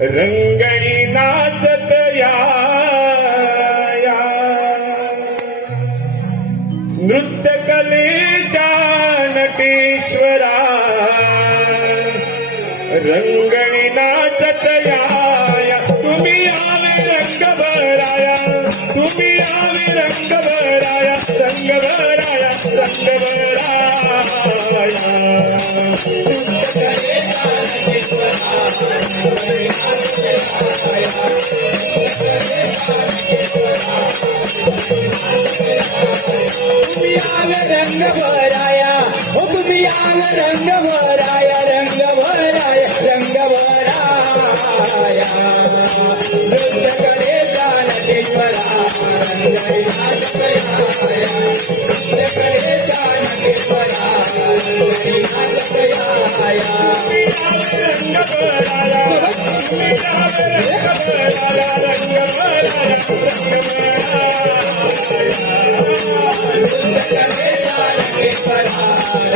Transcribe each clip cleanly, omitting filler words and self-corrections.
रंगणी नाचत या नृत्य कलेच्या नटेश्वरा रंगणी नाचत या तुम्ही आवे रंग भराया तुम्ही आवे रंग भराया रंग भराया रंग रंग भराया हो तुम्ही आवे रंग भराया रंग भराया रंग भराया नृत्य कलेचा नटेश्वरा रंगणी नाचत या नृत्य कलेचा नटेश्वरा रंगणी नाचत या रंग भराया रंग भराया रंग भराया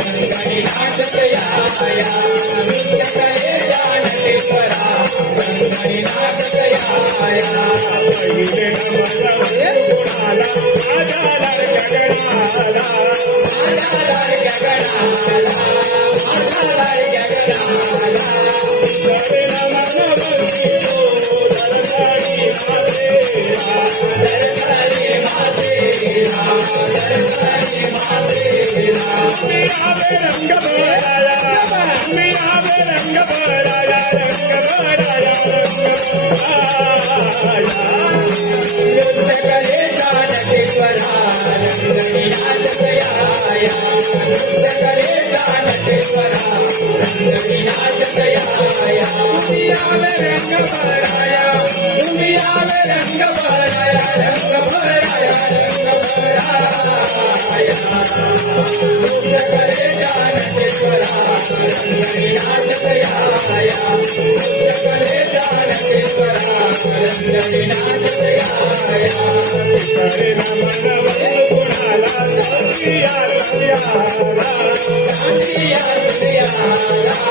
रंगणी नाचत या नृत्य कलेचा नटेश्वरा रंगणी नाचत या पहिले कोणाला आजाला गगनाला रंग भराया मी आवे रंग भराया रंग भराया नृत्य कलेचा नटेश्वरा रंगणी नाचत या नृत्य कलेचा नटेश्वरा रंगणी नाचत या तुम्ही आवे रंग भराया तुम्ही आवे रंग भराया रंग भराया रंग भराया नृत्य कलेचा नटेश्वरा रंगणी नाचत या नृत्य कलेचा नटेश्वरा रंगणी नाचत या कोणाला तुम्ही आवे रंग भराया तुम्ही आवे रंग भराया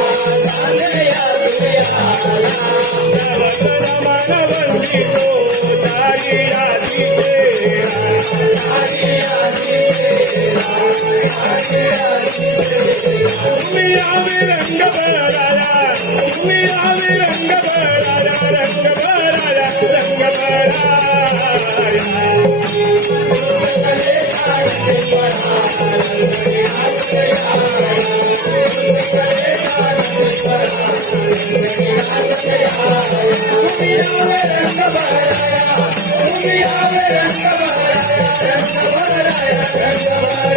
रंग भराया रंग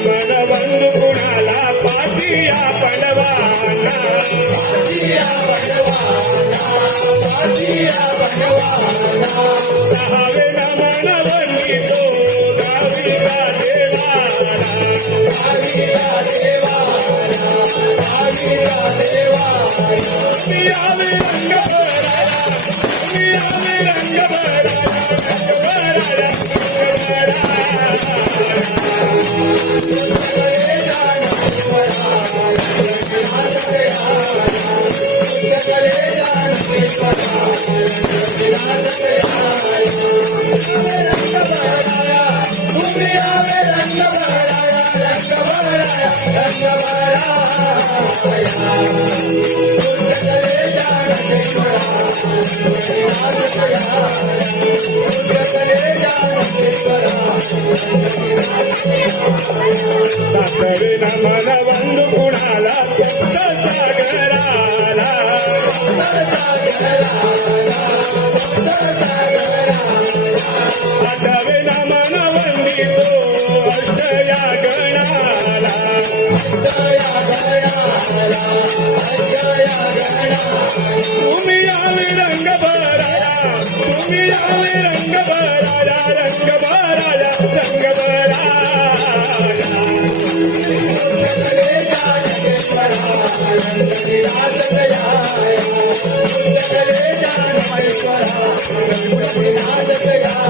मन बंधु कुणाला पाठिया पडवाना हवे नमन बंदितो गाविला देवाला रंग भराया रंग भराया साखरे मन बंधु कुणाला सागराला आठवे मन वंदितो अष्टया गणाला तुम्ही आवे रंग भराया तुम्ही आवे रंग भराया रंग भराया रंग भराया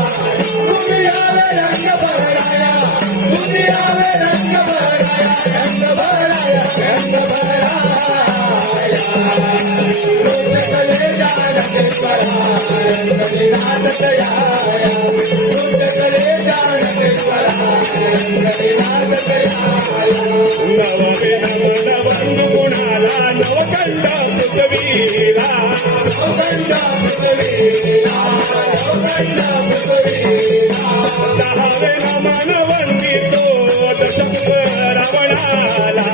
तुम्ही आवे रंग भराया तुम्ही आवे रंग भराया रंग भराया रंग भराया कले जानतेश्वरा रंग विराजत आया कले जानतेश्वरा रंग विराजत आया नववे नव नवंदु कुणाला नवकंड पृथ्वीला नवकंड पृथ्वीला नवकंड पृथ्वीला दहावे नमन वंदितो दशमुख रावणाला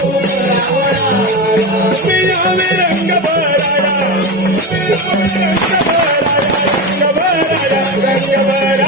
तुम्ही आवे रंग भराया रंग भराया रंग भराया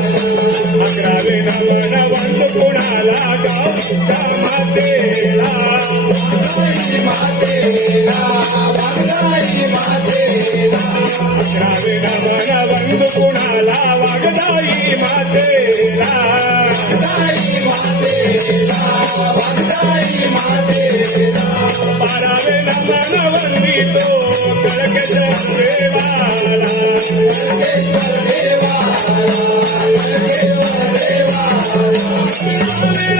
अकरावे नमन वंदु कुणाला गौता मातेला अकरावे नमन वंदु कुणाला वागदाई मातेला बारावे नमन वंदितो कळकेश्वर देवाला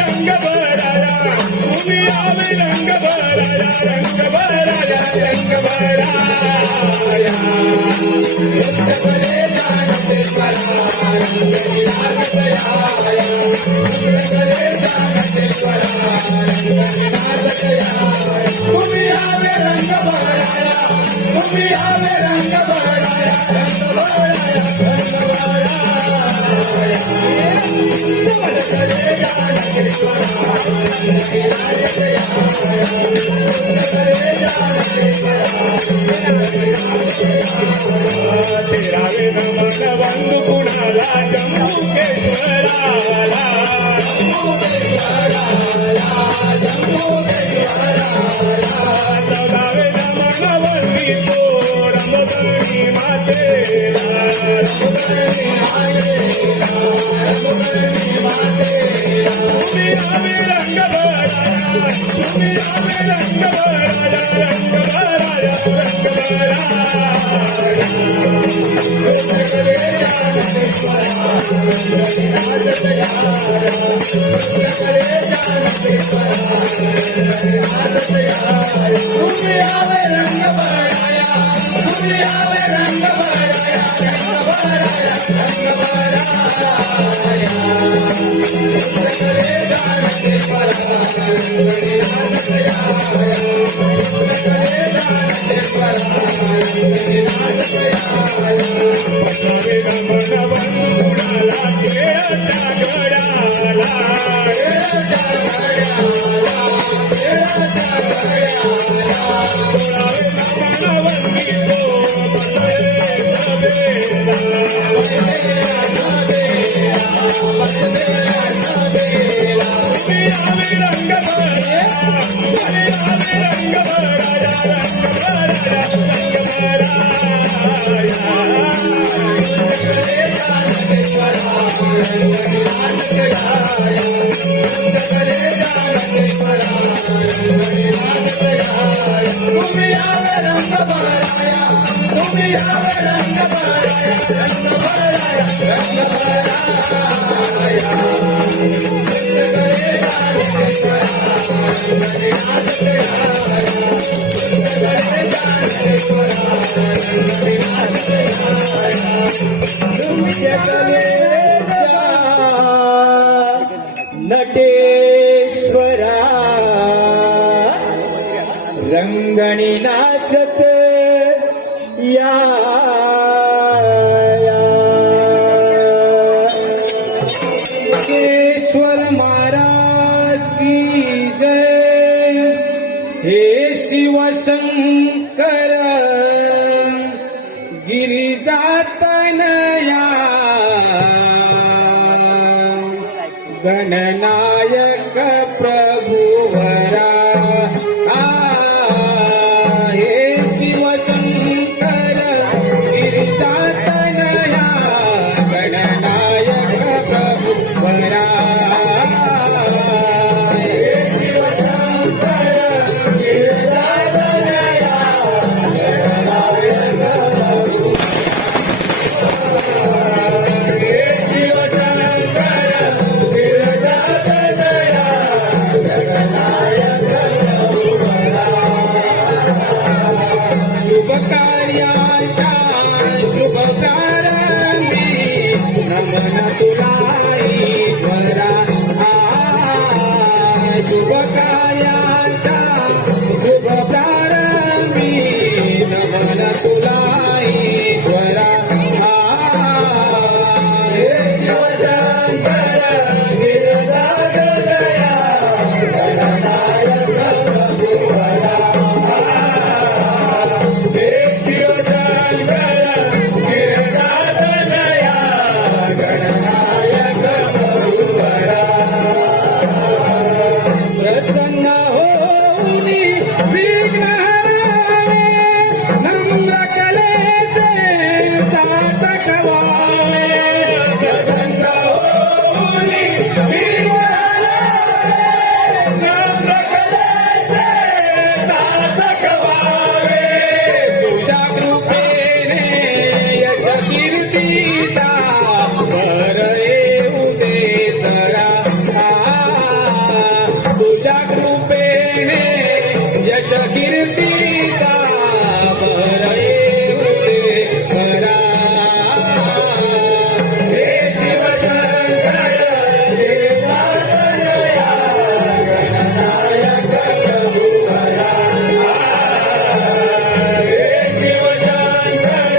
रंग भराया तुम्ही आवे रंग भराया रंग भराया रंग भराया तुम्ही आवे रंग भराया तुम्ही आवे रंग भराया रंग भराया रंग तेरावे नमन वंदु कुणाला जम्बुकेश्वराला चौदावे नमन वंदितो रमणी मातेला तुम्ही आवे रंग भराया तुम्ही आवे रंग भराया रंग भराया रंग तुम्ही आवे रंग भराया तुम्ही आवे रंग भराया रंग भराया रंग नटेश्वरा रंगणी नाचत या केशवर महाराज की जय हे शिवशंकर गिरिजातनया गणनायक प्रभुवरा हे शिवशंकर गिरिजातनया गणनायक प्रभुवरा शुभ कार्याच्या शुभ प्रारंभी नमन तुला ईश्वरा शुभ कार्याच्या शुभ प्रारंभी नमन तुला ईश्वरा हे शिवशंकर गिरिजातनया गणनायक प्रभुवरा प्रसन्न होऊनी विघ्न हरावे नम्र कलेचे चाटक व्हावे प्रसन्न होऊनी विघ्न हरावे नम्र कलेचे चाटक व्हावे तुझ्या कृपेने यश कीर्तीचा भर येऊ दे जरा तुझ्या कृपेने यश कीर्तीचा भर येऊ दे जरा हे शिवशंकर गिरिजातनया गणनायक प्रभुवरा हे शिवशंकर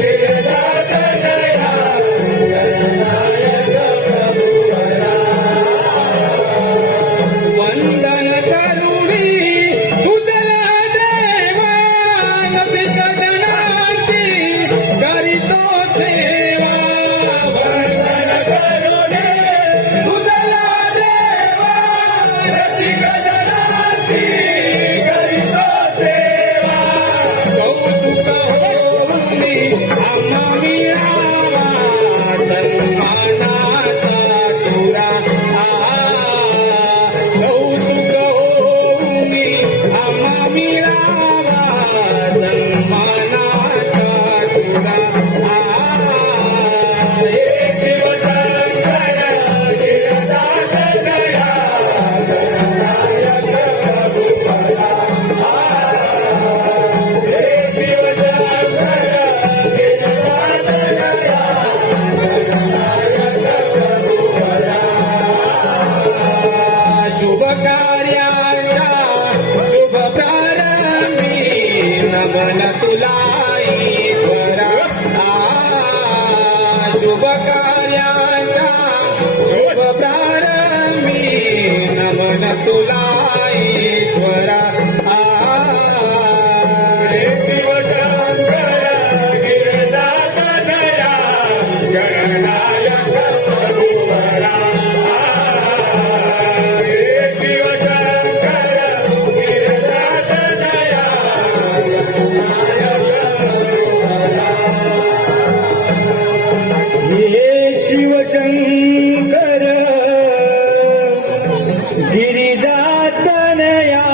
गिरिजातनया गणनायक प्रभुवरा वंदन करुणी तुझला देवा रसिक जनाची करीतो सेवा वंदन करुणी तुझला देवा रसिक जनाची करीतो सेवा कौतुक होऊनी आम्हा मिळावा सन्मानाचा तुरा कौतुक होऊनी आम्हा मिळावा सन्मानाचा तुरा हे शिवशंकर गिरिजातनया गणनायक प्रभुवरा हे शिवशंकर गिरिजातनया गणनायक प्रभुवरा शुभ कार्याच्या शुभ प्रारंभी नमन तुला ईश्वरा शुभ कार्याच्या शुभ प्रारंभी नमन तुला ईश्वरा हे शिवशंकर गिरिजातनया गणनायक प्रभुवरा हे शिवशंकर गिरिजातनया हे शिवशंकर गिरिजातनया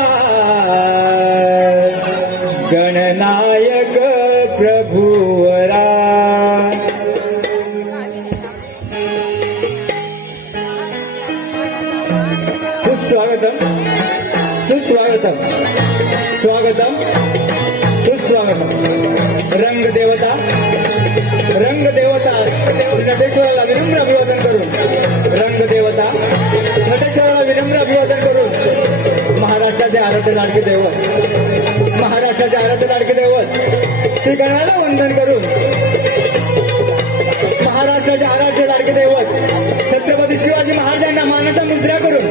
गणनायक प्रभुवरा सुस्वागतम सुस्वागतम स्वागतम सुस्वागतम रंगदेवता नटेश्वराला विनम्र अभिवादन करून रंगदेवता नटेश्वराला विनम्र अभिवादन करून महाराष्ट्राचे आराध्य लाडके दैवत महाराष्ट्राचे आराध्य लाडके दैवत श्री गणाला वंदन करून महाराष्ट्राचे आराध्य लाडके दैवत छत्रपती शिवाजी महाराजांना मानाचा मुजरा करून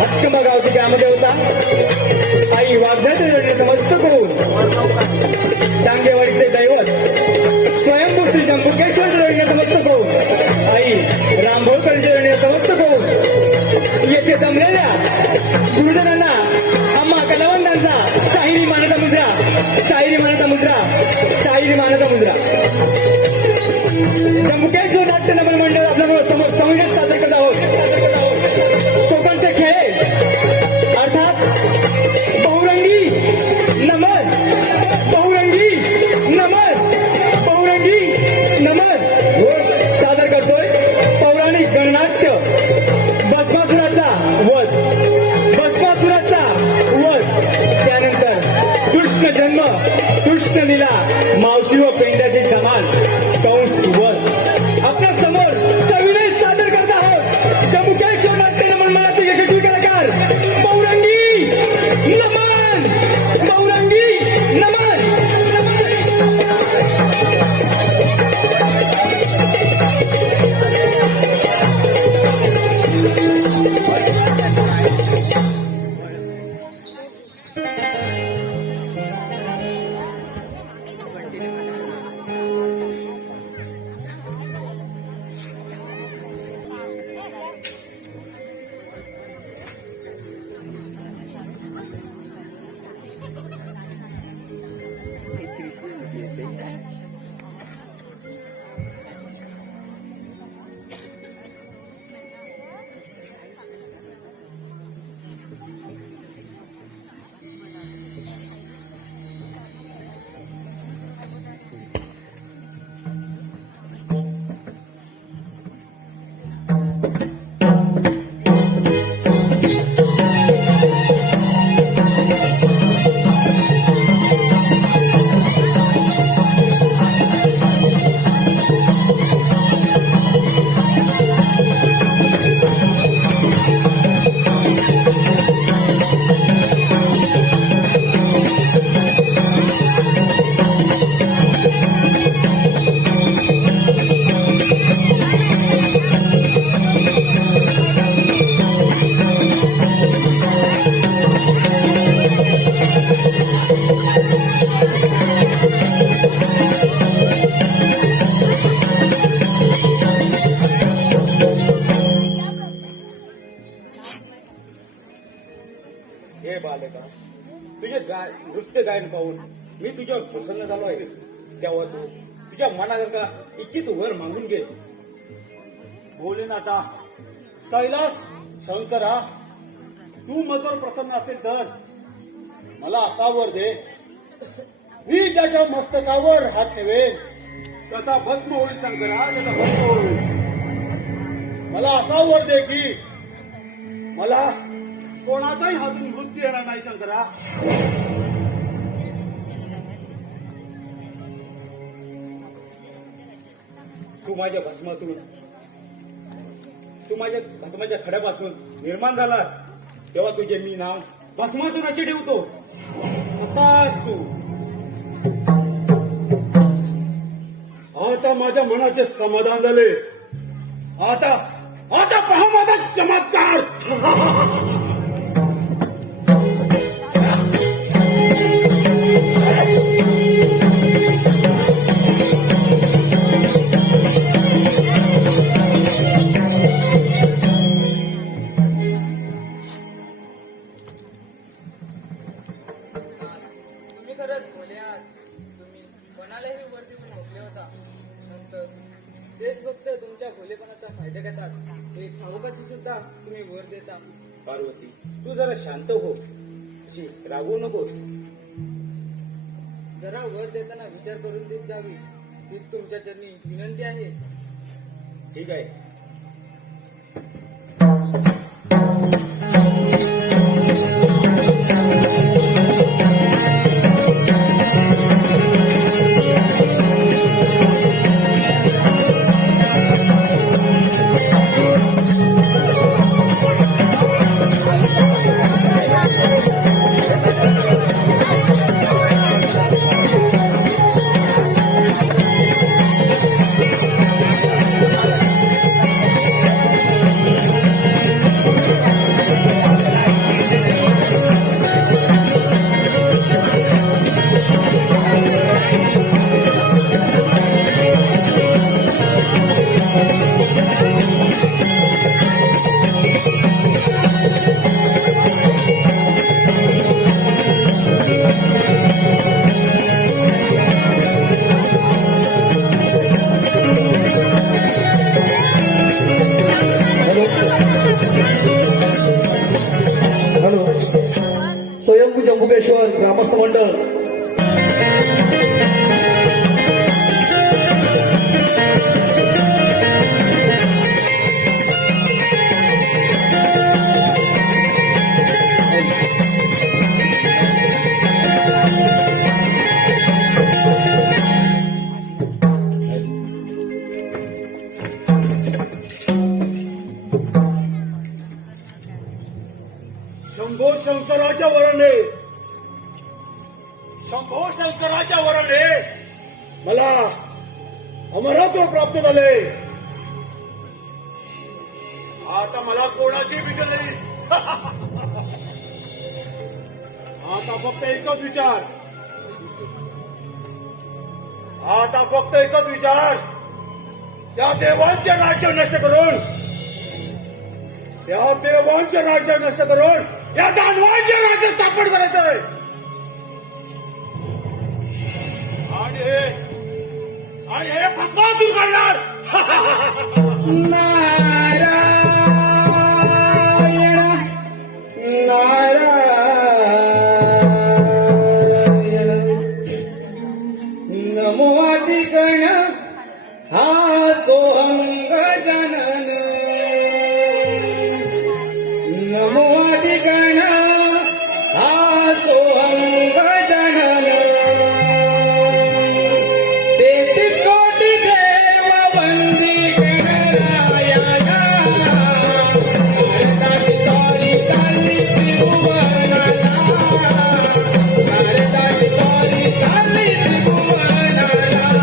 हक्क बघावते ग्रामदेवता आई वाघ्याच्या चरणी नमस्तक होऊन डांगेवाडीचे दैवत स्वयंभू श्री जंबुकेश्वर चरणी नमस्तक होऊन आई रामभोळकर चरणी नमस्तक होऊन येथे जमलेल्या गुरुजनांना आम्हा कलावंतांचा शाहिरी मानता मुद्रा शाहिरी मानता मुद्रा शाहिरी मानता मुद्रा जंबुकेश्वर नाट्य नमन मंडळ आपल्याला समोर संगीत सादर करत आहोत कोकणचे खेळ अर्थात बहुरंगी नमन बहुरंगी नमन बहुरंगी नमन सादर करतोय पौराणिक गणनाट्य भस्मासुराचा वध भस्मासुराचा वध त्यानंतर कृष्ण जन्म कृष्ण लीला मावशी व पेंड्याची धमाल कंस वध आपल्या समोर सविनय सादर करत आहोत जम्मूकेश्वर नाट्य नमन मंडळाचे यशस्वी कलाकार बहुरंगी नमन बहुरंगी नमन हे बालका तुझे नृत्य गायन पाहून मी तुझ्यावर प्रसन्न झालो आहे तेव्हा तू तुझ्या मनासारखा इच्छित वर मागून घे भोलेनाथा कैलास शंकरा तू माझ्यावर प्रसन्न असेल तर मला असा वर दे मी ज्याच्या मस्तकावर हात ठेवेल त्याचा भस्म होईल शंकरा त्याचा भस्म होईल मला असा वर दे की मला कोणाचाही हातून मृत्यू येणार नाही शंकरा तू माझ्या भस्मातून तू माझ्या भस्माच्या खड्यापासून निर्माण झालास तेव्हा तुझे मी नाव भस्मासून असे ठेवतो आताच तू आता माझ्या मनाचे समाधान झाले आता आता पहा माझा चमत्कार तुम्ही खरंच भोले आहात तुम्ही कोणालाही वरती ठोकले होता नंतर तेच फक्त तुमच्या भोलेपणाचा फायदा घेतात हे ठाऊकाशी सुद्धा तुम्ही वर देता पार्वती तू जरा शांत हो अशी रागवू नकोस जरा वर देताना विचार करून देत जावी ही तुमच्या चरणी विनंती आहे ठीक आहे स्वयंभू जंबुकेश्वर ग्रामस्थ मंडळ शंभो शंकराच्या वरणे शंभो शंकराच्या वरणे मला अमरत्व प्राप्त झाले. आता मला कोणाची भीती नाही. आता फक्त एकच विचार त्या देवांचे राज्य नष्ट करून या दानवांचे राज्य स्थापन करायचंय. आणि हे भस्मासूर करणार. नमो आदिगण हा सोहं गजानन. नमो आदिगण हा सोहं गजानन. 33 कोटी देव वंदी गणरायाला. भारताची सारी चालली त्रिभुवनाला. भारताची सारी चालली त्रिभुवनाला.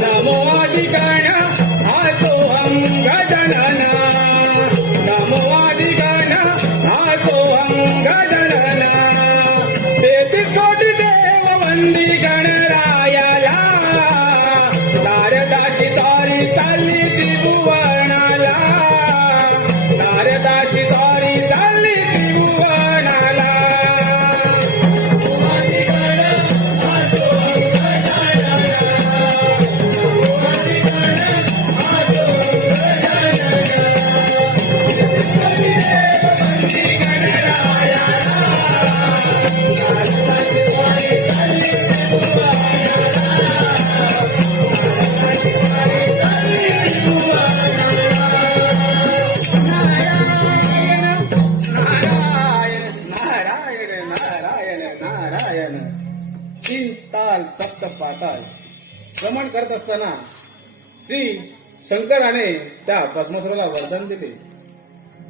नमो आदिगण हा सोहं गजानन. नमो आदिगण हा सोहं गजानन. 33 कोटी देव वंदी गणरायाला. नारदाची सारी चालली त्रिभुवनाला. नारदाची सारी चालली त्रिभुवनाला. नारायण 3 ताल सप्त पाताल भ्रमण करत असताना श्री शंकराने त्या भस्मासुराला वरदान दिले.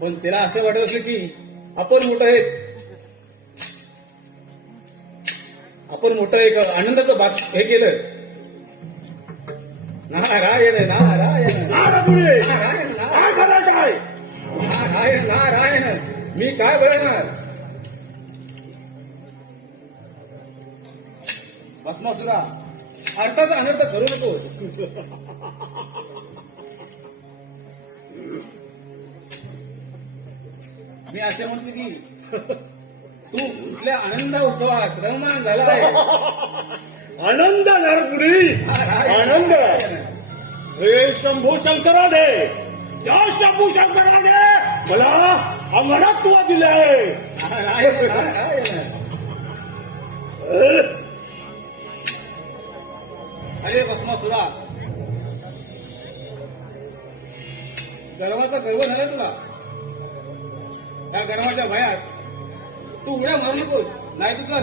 पण तिला असे वाटत असे की आपण मोठं एक आनंदाचं बात हे केलं. नारायण नारायण नारायण नारायण नारायण मी काय बोलणार. भस्मासुरा अर्थाचा अनर्थ करू नको. मी असे म्हणतो की तू कुठल्या आनंद उत्सवात रममान झाला आहे. आनंद नारदमुनी आनंद. हे शंभू शंकराने या शंभू शंकराने मला अमरत्व दिले आहे. नारायण नारायण. अरे भस्मासुरा गर्वाचा गर्व झाला तुला. त्या गर्वाच्या भयात तू उड्या मारू नकोस. नाही तुझा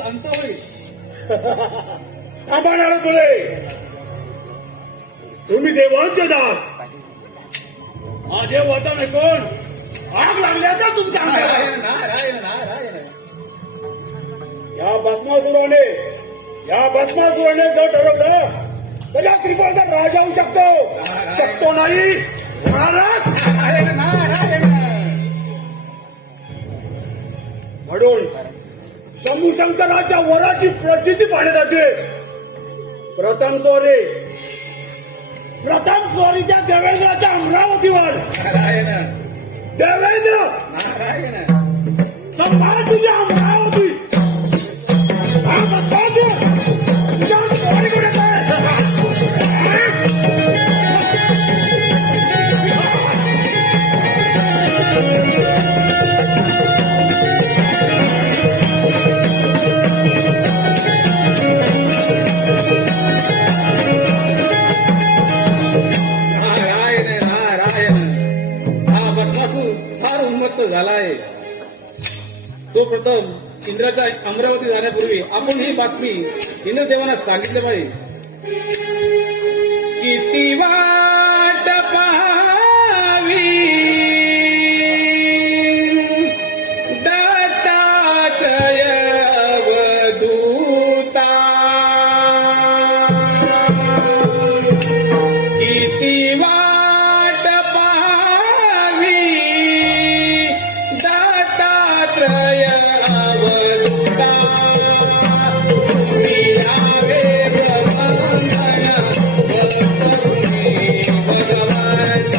अंत होईल. थांबा नारदमुनी. तुम्ही देवांचे दास. माझे वतन ऐकून आग लागल्याचा तुमचा नारायण नारायण नारायण. या भस्मासुराने जर ठरवलं तर या त्रिपुराचा राजा होऊ शकतो नाही. महाराज नारायण नारायण. म्हणून शंभूशंकराच्या वराची प्रचिती पाहण्यासाठी प्रथम चोरी त्या देवेंद्राच्या अमरावतीवर देवेंद्र संभाळ तुझी अमरावती हा बघतो तू. तुझ्या चोरीकडे काय? हा भस्मासूर फार उन्मत्त झाला आहे. तो प्रथम इंद्राच्या अमरावती जाण्यापूर्वी आपण ही बातमी इंद्रदेवांना सांगितले पाहिजे. किती वाट पाहावी दत्तात्रय अवधूता, किती वाट पाहावी दत्तात्रय अवधूता, मिळावे प्रबंधन भगवंत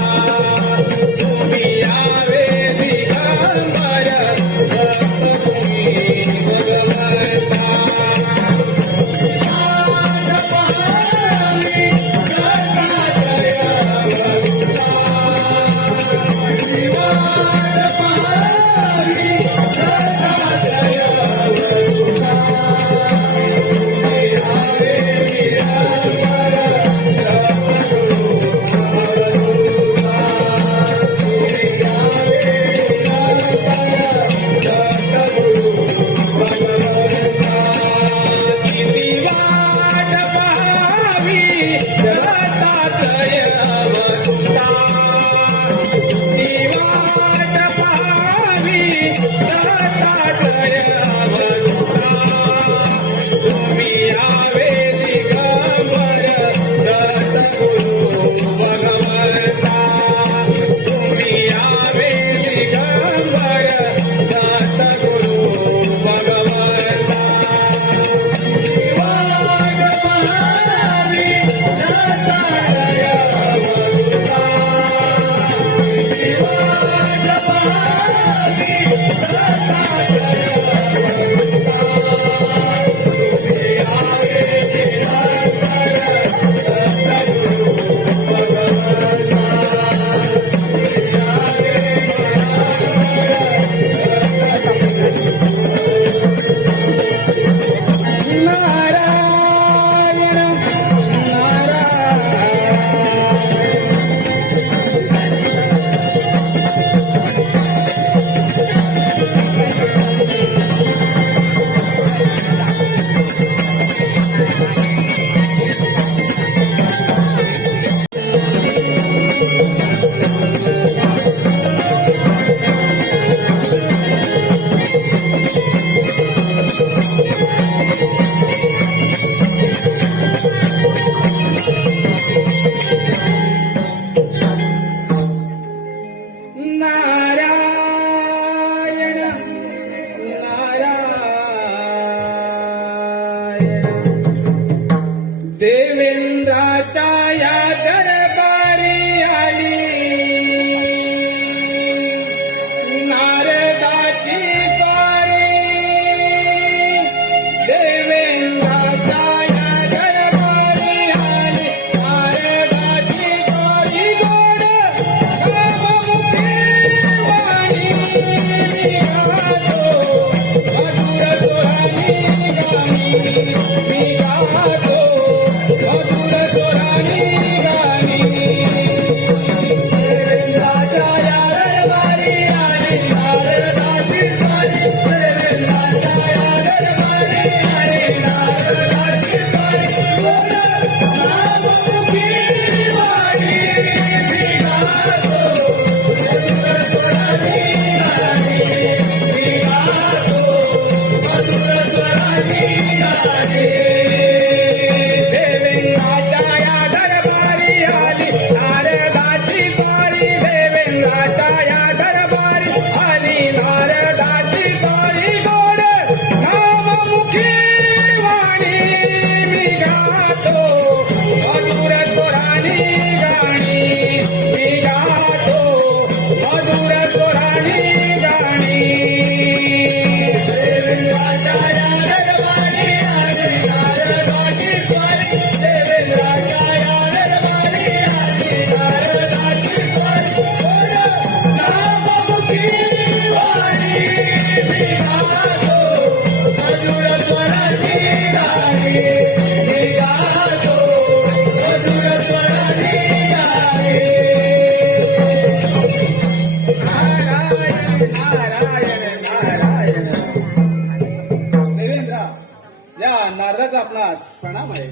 महाराजाचा आपणास प्रणाम आहे.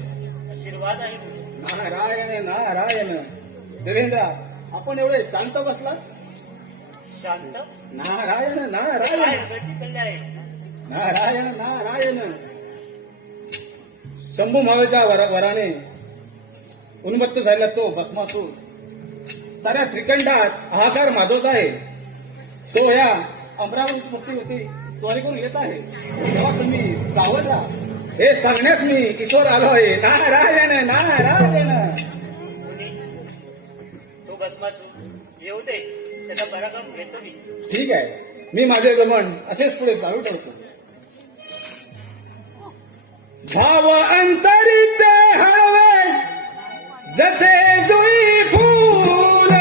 आशीर्वाद आहे गुरु. नारायण नारायण. देवेंद्र, आपण एवढे शांत बसलात? शांत नारायण काय नारायण. गती आहे? नारायण नारायण. शंभू महाराजाच्या वराने उन्मत्त झालेला तो भस्मासूर साऱ्या त्रिकंडात हाहाकार माजवत आहे. तो या अमरावती मुक्ती होती स्वारी करून येत आहे. तेव्हा तुम्ही सावध राहा हे सांगण्यास मी ईश्वर आलो आहे. नारायण नारायण. मुनी, तो भस्माचू येऊ दे, त्याचा पराक्रम घेतो मी. ठीक आहे, मी माझे गमन असेच पुढे चालू ठेवतो. भाव अंतरीचे हळवे जसे जुई फूल.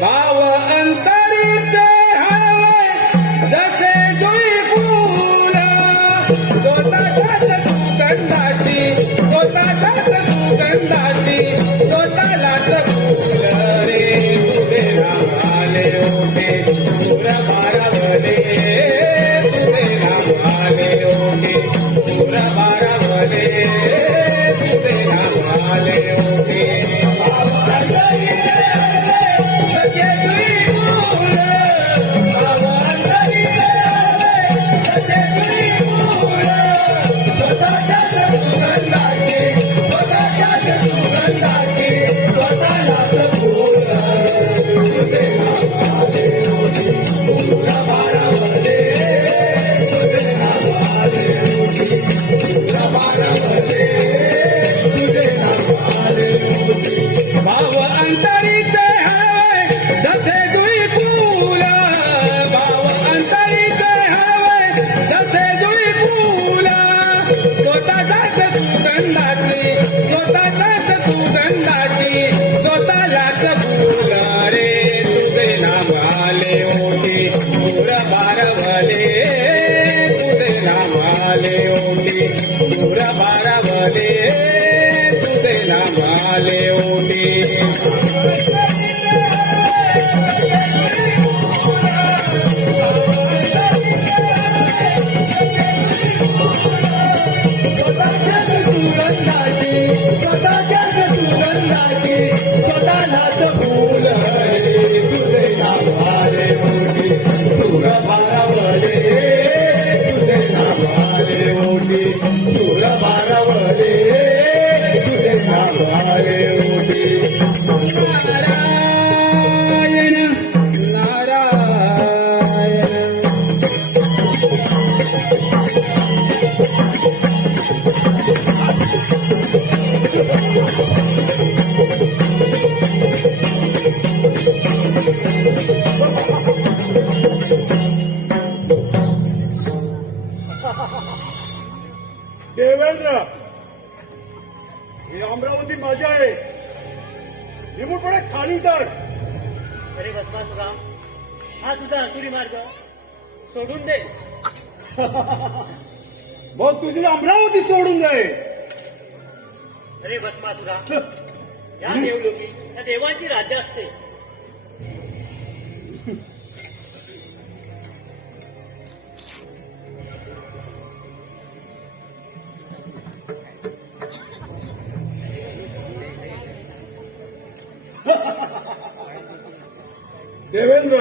भाव अंतरीचे हळवे जसे जुई फूल. स्वतःच्याच सुगंधाची स्वतःलाच फूल रे. तुझे रागाले ओटे सुर बारावले. तुझे रागाले ओटे सुर बारावले. तुझे रागाले ओटे सखे तुई फूल. सखे तुई फूल. स्वतःच्याच सुगंधाची स्वतःलाच फूल. तुझे रागाले ओटे सुर बारावले. तुझे रागाले ओटे सुर बारावले. तुझे रागाले ओटे. भाव अंतरीचे हवे जसे जुई फूल. भाव अंतरीचे हवे जसे जुई फूल. स्वतःच्याच सुगंधाची स्वतःलाच फूल रे. तुझे नाम आले ओटी सुर बारावले. तुझे नाम आले ओटी सुर बारावले. तुझे नाम आले ओटी. स्वतःच्याच सुगंधाची स्वतःलाच फूल रे. तुझे नाम आले ओटी सुर बारावले. तुझे नाम आले ओटी सुर बारावले. तुझे नाम आले ओटी. नारायण नारायण. देवेंद्र, ही अमरावती माझी आहे. निमूटपणे खाली तर. अरे भस्मासुरा, हा तुझा असुरी मार्ग सोडून दे. मग तुझी अमरावती सोडून दे. अरे भस्मासुरा, या देवलोकी त्या देवांची राज्य असते. देवेंद्र,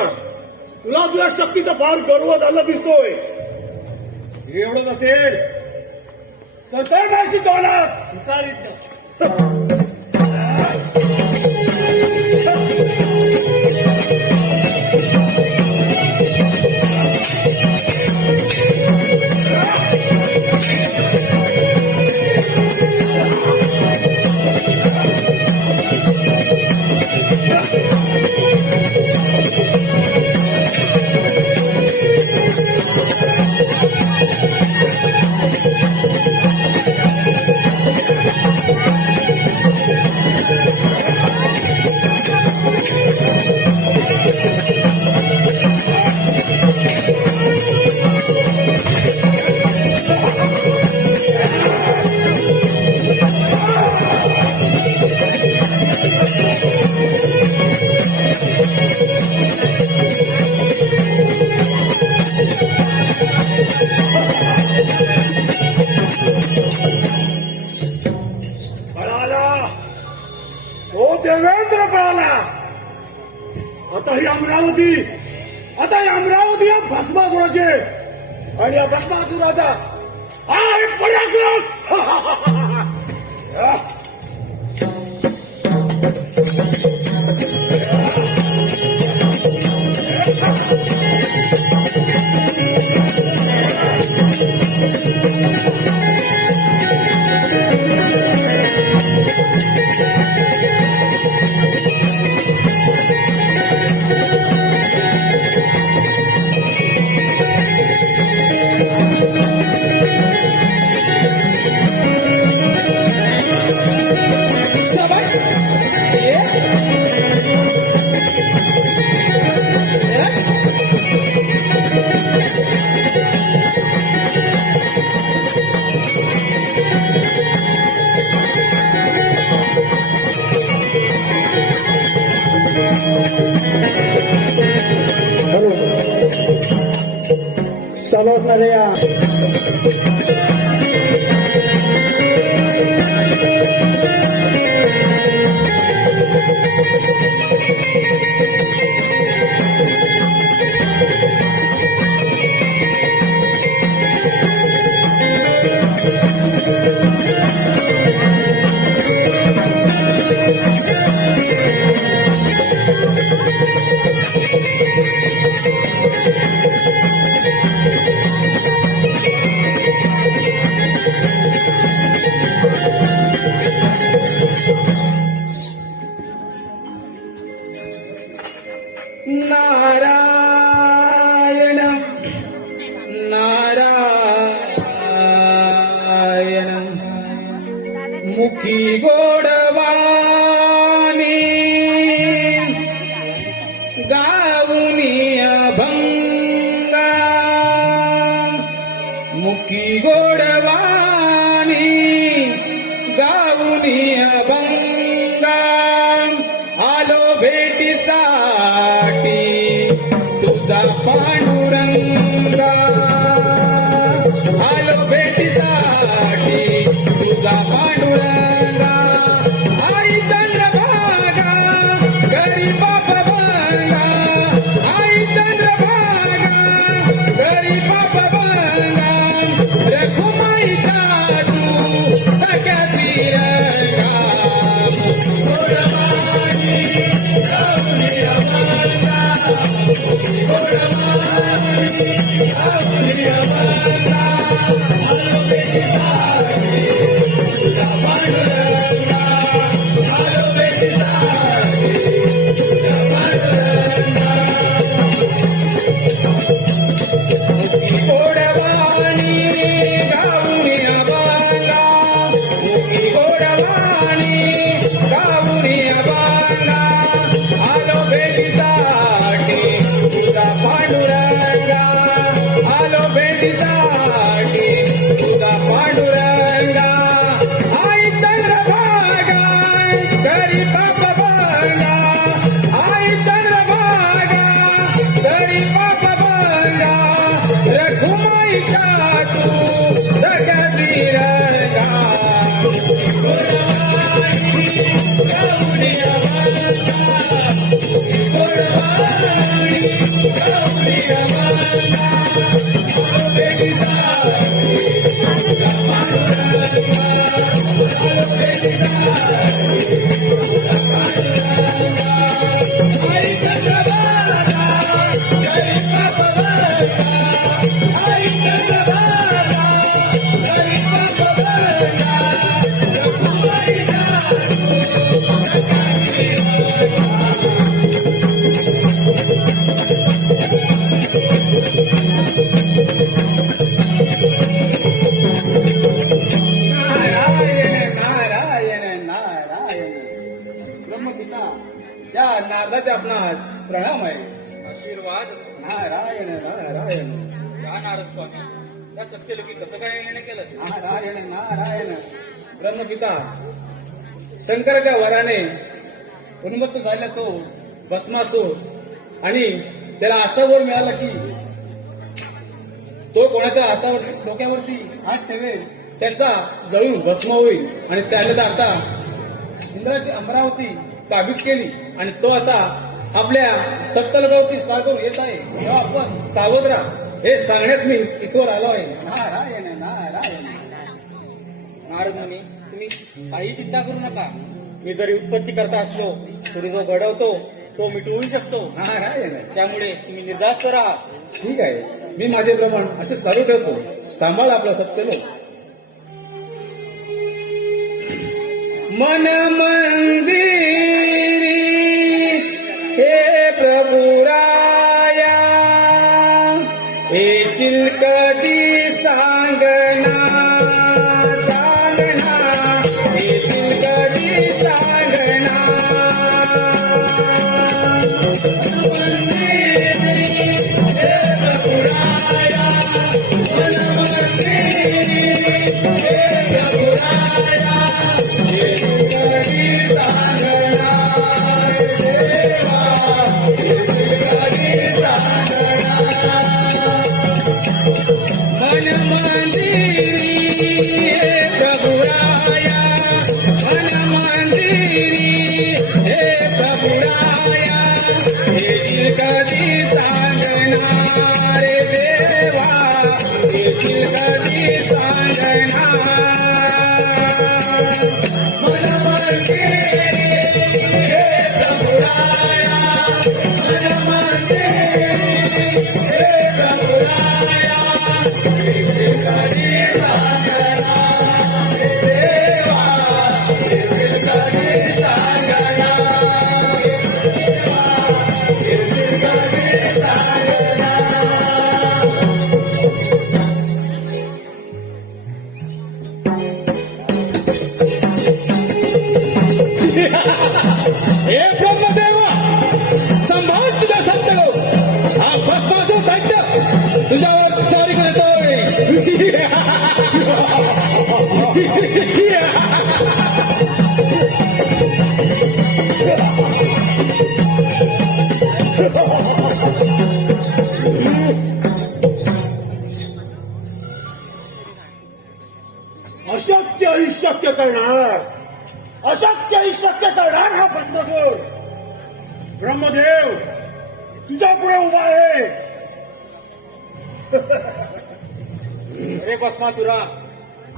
तुला तुझ्या शक्तीचा फार गर्व झाला दिसतोय. एवढं नसेल तर ते नाही स्वीकारित. आता ही अमरावती या भस्मासुराचे आणि या भस्मासुराचा हा एक पराक्रम. चालू असणाऱ्या या नारायण नारायण मुखी गोडवाणी गाऊनी अभंगा मुखी गोडवाणी गाऊनी अभंगा आलो भेटीसाठी तुझा पांडुरंगा आलो भेटीसाठी तुझा पांडुरंगा आई चंद्रभागा घरी बाप बंगा आई चंद्रभागा घरी बाप बंगा रघुमाईचा तू सगळ्या श्रीरंगा गोडवाणी गाऊनी अभंगा मुखी गोडवाणी गाऊनी अभंगा आलो भेटीसाठी तुझा पांडुरंगा आलो भेटीसाठी तुझा पांडुरंगा आई चंद्रभागा घरी बाप बंगा आई चंद्रभागा घरी बाप बंगा रघुमाईचा तू सगळ्या श्रीरंगा नारायण नारायण नारायण ब्रह्मपिता या नारदाचे आपणास प्रणाम आहे. आशीर्वाद नारायण नारायण या नारद स्वामी या सत्यलोकी कसं काय निर्णय केलं ते? नारायण नारायण ब्रह्मपिता शंकराच्या वराने उन्मत्त झाला तो भस्मासूर आणि त्याला असा वर मिळाला की तो कोणाच्या हातावरती डोक्यावरती हात ठेवेल त्याचा जळून भस्म होईल आणि त्याने आता इंद्राची अमरावती काबीज केली आणि तो आता आपल्या सत्तलगावती करून येत आहे तेव्हा आपण सावध राहा हे सांगण्यास मी इथवर आलो आहे. नारायण नारायण. नारद मुनी तुम्ही काही चिंता करू नका. मी जरी उत्पत्ती करता असलो तरी जो घडवतो तो मिटवू शकतो. नारायण. त्यामुळे तुम्ही निर्धास्त राहा. ठीक आहे, मी माझे प्रमाण असे चालू ठेवतो. सांभाळ आपला सत्यलोक. मन मंदिरी हे प्रभुराया येशील कधी सांगना सांगना येशील कधी सांगना. मन मंदिरी हे प्रभुराया मन मंदिरी हे प्रभुराया येशील कधी सांगना रे देवा येशील कधी सांगना. मन मंदिरी हे प्रभुराया मन मंदिरी हे प्रभुराया हे ब्रह्मदेवा संभाळ तुझा सत्तलो. हा भस्माचं साहित्य तुझ्यावर स्वारी करतोय. अशक्य ही शक्य करणार, अशक्य ही शक्य करणार हा भस्मासूर. ब्रह्मदेव तुझ्या पुढे उभा आहे. अरे भस्मासुरा,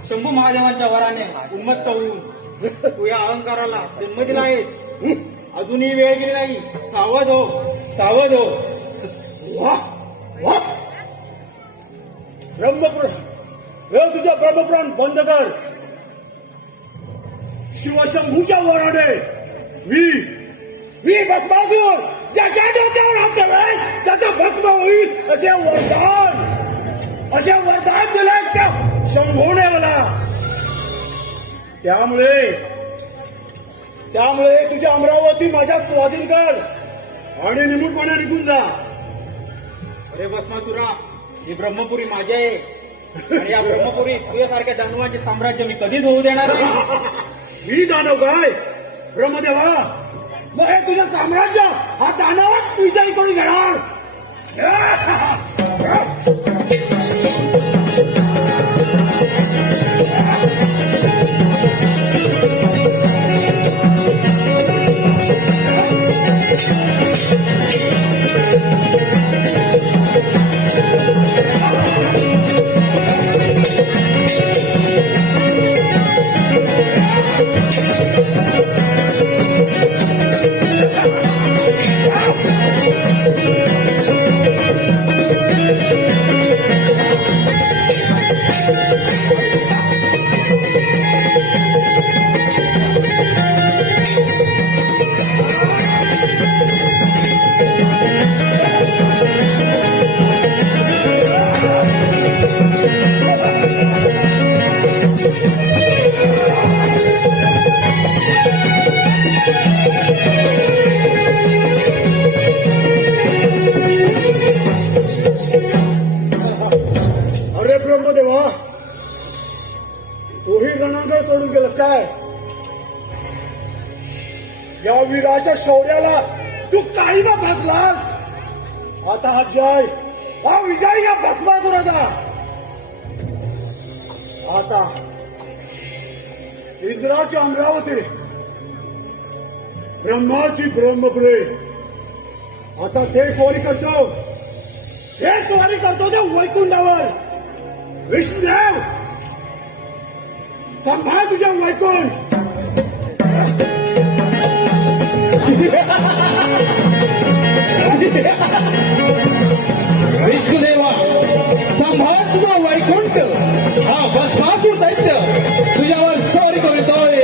शंभू महादेवांच्या वराने उन्मत्त होऊन तू या अहंकाराला जन्म दिला आहेस. अजूनही वेळ गेली नाही. सावध हो, सावध हो. वाह वाह. ब्रह्मपुराण हे तुझं ब्रह्मपुराण बंद कर. शिवशंभूच्या वराने मी भस्मासूर ज्याच्या डोक्यावर हात ठेवेल त्याचा भस्म होईल असे वरदान दिलंय त्या शंभूने मला. त्यामुळे तुझी अमरावती माझ्या स्वाधीन कर आणि निमूटपणे निघून जा. अरे भस्मासुरा, ही ब्रह्मपुरी माझी आहे आणि या ब्रह्मपुरीत तुझ्यासारख्या दानवांचे साम्राज्य मी कधीच होऊ देणार नाही. मी दानव काय ब्रह्मदेवा? मग हे तुझं साम्राज्य हा दानवात विजयी करून घेणार. अरे ब्रह्मदेवा, तोही रणांगण सोडून गेलं काय? या वीराच्या शौर्याला तू काही ना भासलास. आता हा जय, हा विजय या भस्मासुराचा. आता इंद्राची अमरावती, ब्रह्माची ब्रह्मपुरी आता ते स्वारी करतो ते वैकुंठावर. विष्णुदेव सांभाळ तुझ्या वैकुंठ. विष्णुदेवा सांभाळ तुझा वैकुंठ. हा भस्मासूर दैत्य तुझ्यावर स्वारी करतोय.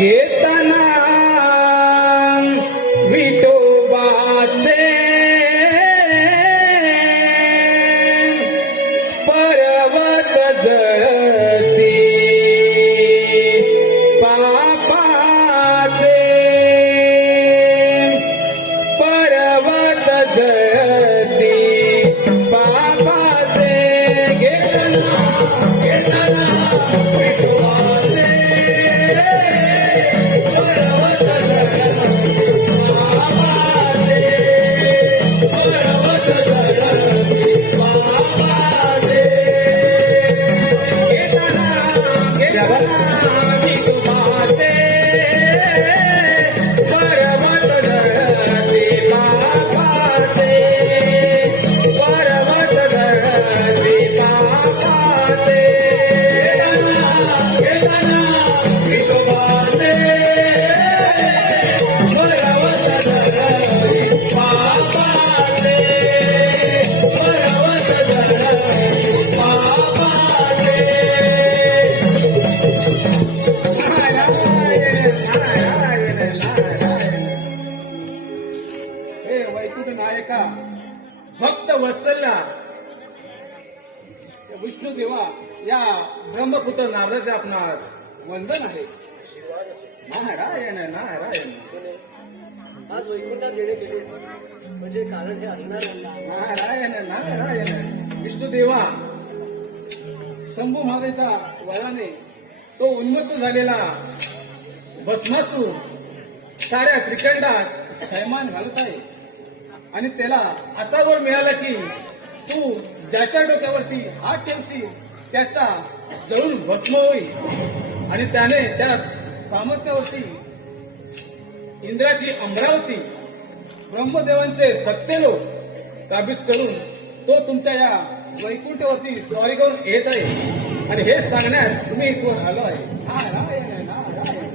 घेताना विठोबाचे पर्वत जळती पापाचे पर्वत जळती पापाचे घेताना विठोबाचे नायका भक्त वत्सल्या विष्णू देवा या ब्रह्मपुत्र नारदाचे आपणास वंदन आहे. नारायण नारायण. आज वैकुंठात येणे गेले म्हणजे कारण हे असणार नाही. नारायण नारायण. विष्णू देवा शंभू महादेवच्या वराने तो उन्मत्त झालेला भस्मासूर साऱ्या त्रिकंडात थैमान घालत आहे आणि त्याला असा वर मिळाला की तू ज्याच्या डोक्यावरती हात ठेवशील त्याचा जळून भस्म होईल आणि त्याने त्या सामर्थ्यावरती इंद्राची अमरावती ब्रह्मदेवांचे सत्य लोक काबीज करून तो तुमच्या या वैकुंठावरती स्वारी करून येत आहे आणि हे सांगण्यास तुम्ही इथवर आलो आहे. नारायण नारायण.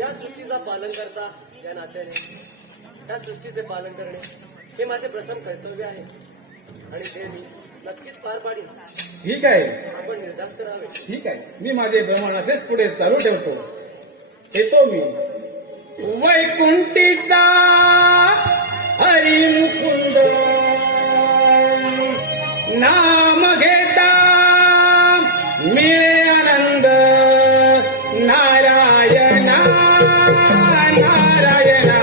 या सृष्टीचा पालन करता या नात्याने त्या सृष्टीचे पालन करणे हे माझे प्रथम कर्तव्य आहे आणि ते मी नक्कीच पार पाडीन. ठीक आहे, आपण निर्धास्त राहावे. ठीक आहे. मी माझे भ्रमण असेच पुढे चालू ठेवतो. येतो मी. वैकुंठीचा हरी मुकुंद नाम घेता मिळे आनंद. नारायणा नारायणा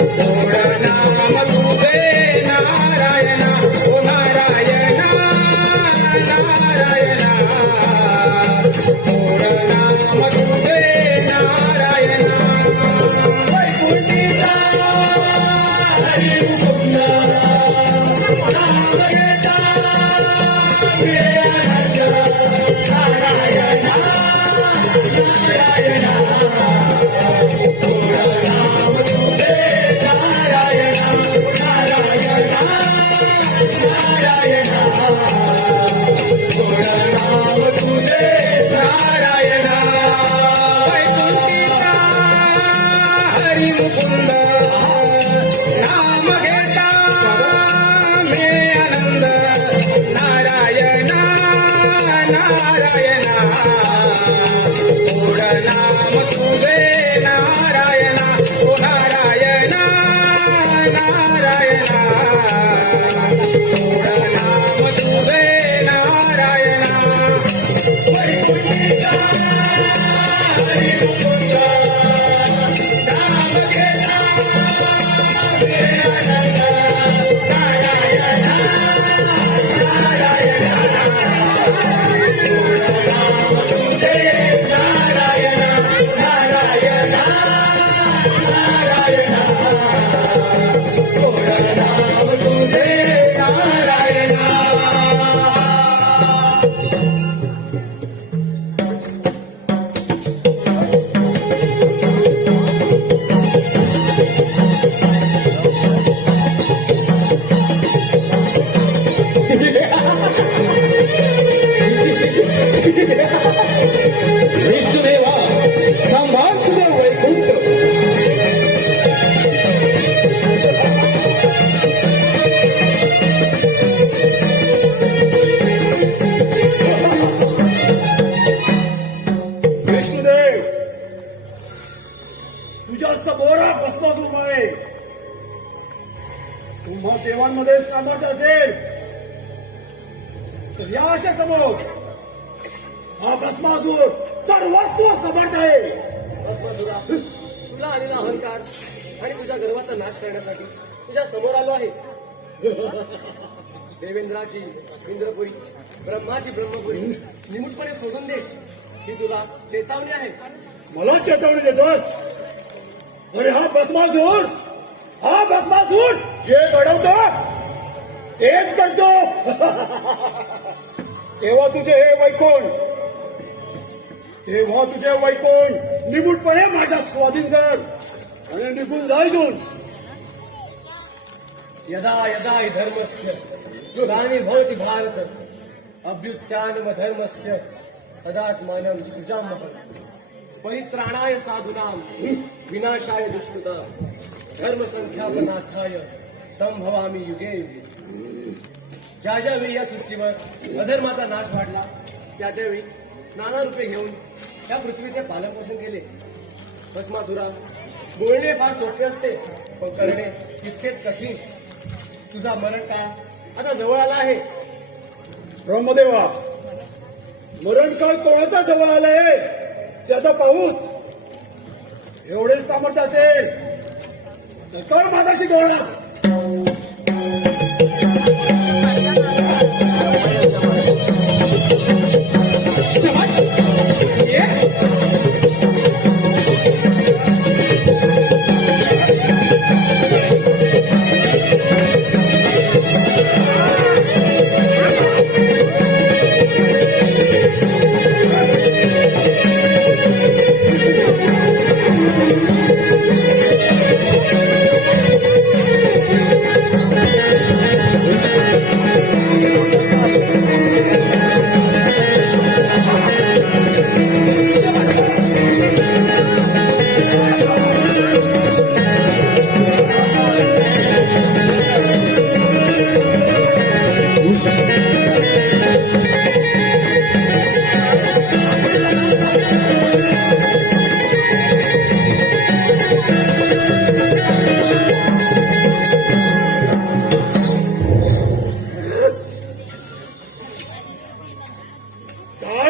गोड नाम तुझे नारायणा. ओ नारायणा नारायणा गोड नाम तुझे नारायणा. वैकुंठीचा हरी मुकुंद नाम घेता मिळे आनंद. नारायणा नारायणा गोड नाम तुझे नारायणा. नारायणा नारायणा गोड नाम तुझे नारायणा. वैकुंठीचा हरी मुकुंद नाम घेता मिळे आनंद. नारायणा नारायणा गोड नाम तुझे नारायणा. ओ नारायणा नारायणा गोड नाम तुझे नारायणा. वैकुंठीचा हरी मुकुंद नाम घेता मिळे आनंद. नारायणा नारायणा गोड नाम तुझे नारायणा. नारायणा नारायणा गोड नाम तुझे नारायणा. विष्णुदेवा सांभाळ तुझे वैकुंठ. विष्णुदेव, तुझ्या समोरा भस्मासूर आहे. तुम्हा देवांमध्ये सामर्थ्य असेल तर या अशा समोर हा भस्मासूर सर्वस्व समर्थ आहे. भस्मासुरा, तुला आलेला अहंकार आणि तुझ्या गर्वाचा नाश करण्यासाठी तुझ्या समोर आलो आहे. देवेंद्राची इंद्रपुरी, ब्रह्माची ब्रह्मपुरी निमूटपणे सोडून दे ही तुला चेतावणी आहे. मला चेतावणी देतोस? अरे हा भस्मासूर जे घडवतो तेच करतो. तेव्हा तुझे वैकुंठ निमूटपणे माझ्या स्वाधीन कर आणि निघून जा इथून. यदा यदा हि धर्मस्य ग्लानिर्भवति भारत अभ्युत्थानमधर्मस्य तदात्मानं सृजाम्यहम्. परित्राणाय साधूनां विनाशाय दुष्कृतां धर्मसंख्यापनार्थाय संभवामी युगे युगे. ज्या ज्यावेळी या सृष्टीवर अधर्माचा नाश वाढला त्या त्यावेळी नाना रूपे घेऊन या पृथ्वीचे पालनपोषण केले. भस्मासुरा, बोलणे फार सोपे असते पण करणे तितकेच कठीण. तुझा मरणकाळ आता जवळ आला आहे. ब्रह्मदेवा, मरणकाळ कोणाचा जवळ आलाय त्याचा पाहूच. एवढेच सामर्थ्य असेल तर कर माझाशी गळा.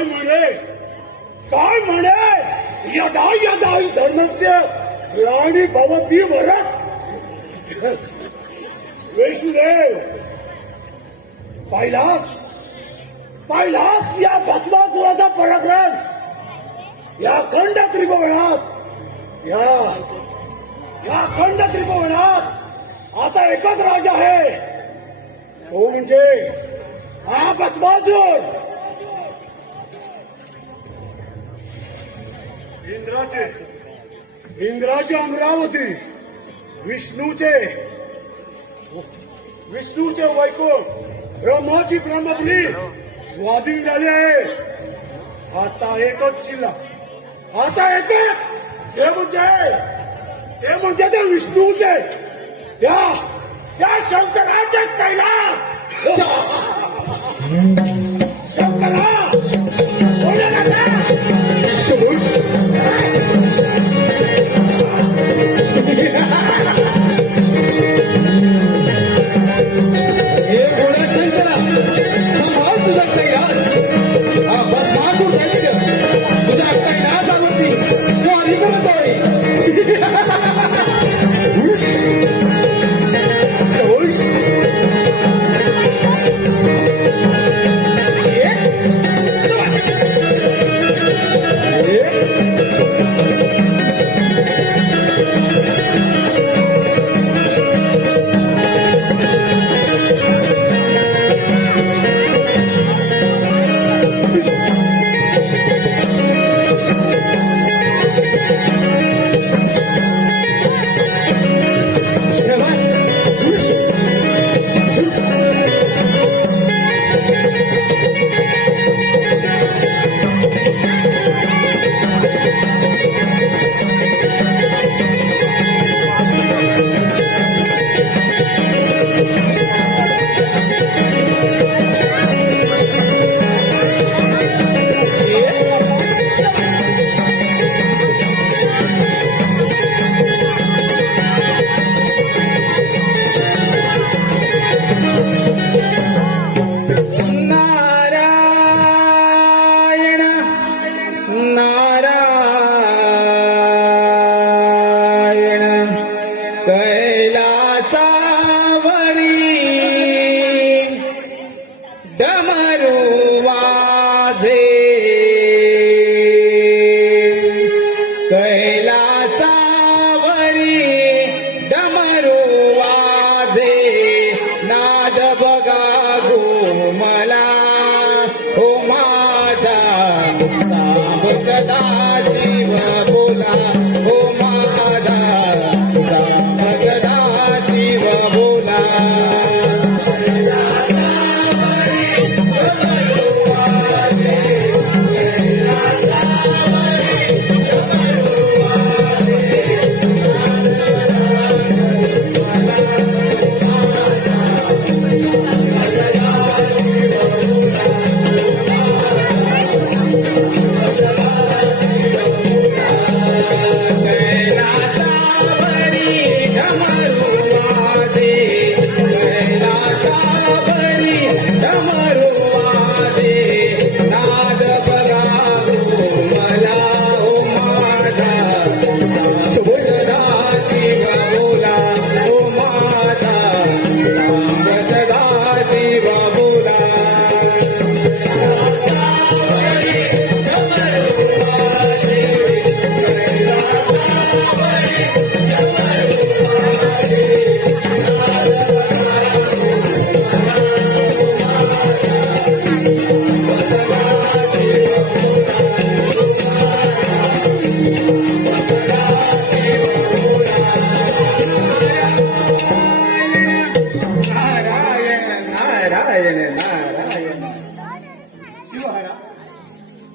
काय म्हणे काय म्हणे यदा यदा हि धर्मस्य ग्लानी भवति भरत वैष्णुदेव पाहिलास या भस्मासुराचा पराक्रम या अखंड त्रिभुवनात या अखंड त्रिभुवनात आता एकच राजा आहे तो म्हणजे हा भस्मासूर इंद्राचे अमरावती विष्णूचे वैकुंठ ब्रह्माची ब्रह्मपुरी स्वाधीन झाली आहे आता एकच शिल्लक आता एकच ते म्हणजे ते विष्णूचे त्या शंकराचे कैलास शंकरा बोला ना हे भोळ्या शंकरा संभाळ तुझा कैलास हा भस्मासूर दैत्य तुझ्या कैलासावरती स्वारी करत आहे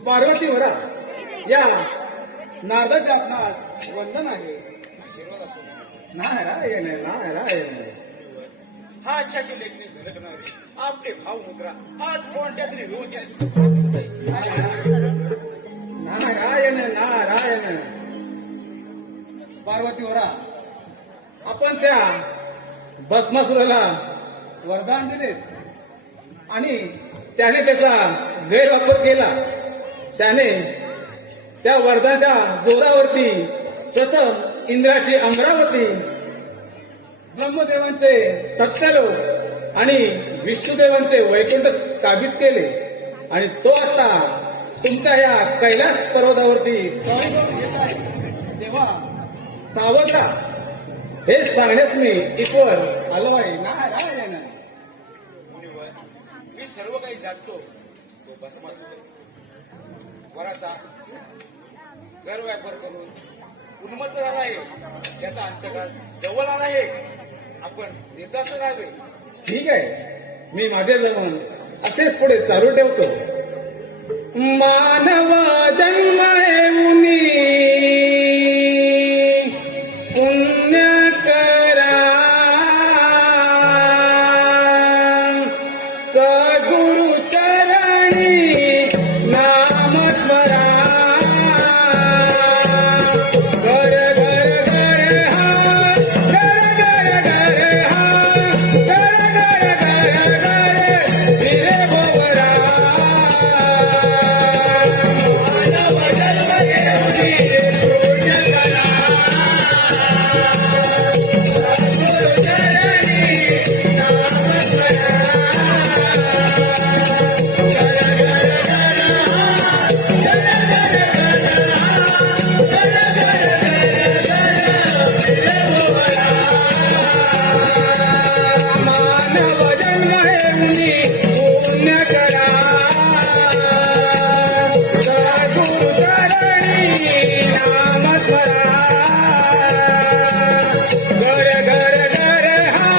पार्वतीवरा या नारदाच्या आपणास वंदन आहे नारायण नारायण हा अशाची लेखणी झलकणारे आपले भाव मुद्रा आज कोणत्या तरी नारायण नारायण पार्वतीवरा आपण त्या भस्मासुराला वरदान दिले आणि त्याने त्याचा गैरवापर केला त्याने त्या वरदाच्या जोरावरती प्रथम इंद्राची अमरावती, ब्रह्मदेवांचे सत्यलोक आणि विष्णुदेवांचे वैकुंठ काबीज केले आणि तो आता तुमच्या या कैलास पर्वतावरती स्वारी करून येत आहे. तेव्हा सावध राहा. हे सांगण्यास मी ईश्वर आलो आहे. नारायण. मी सर्व काही जाणतो. तो भस्मासुर वराचा गैरव्यापार करून उन्मत्त झाला आहे. त्याचा अंतकाळ जवळ आला आहे. आपण निर्धास्त राहावे. ठीक आहे, मी माझे जन्म असेच पुढे चालू ठेवतो. मानव जन्म येऊनी पुण्य करा, सद्गुरु चरणी नाम स्मरा. घर घर घर हा, घर घर घर हा, घर घर घर घर फिरे भोवरा. मानव जन्म घेऊनी पुण्य करा, सद्गुरु चरणी नाम स्मरा. मानव जन्म घेऊनी पुण्य करा, सद्गुरु चरणी नाम स्मरा. घर घर घर हा,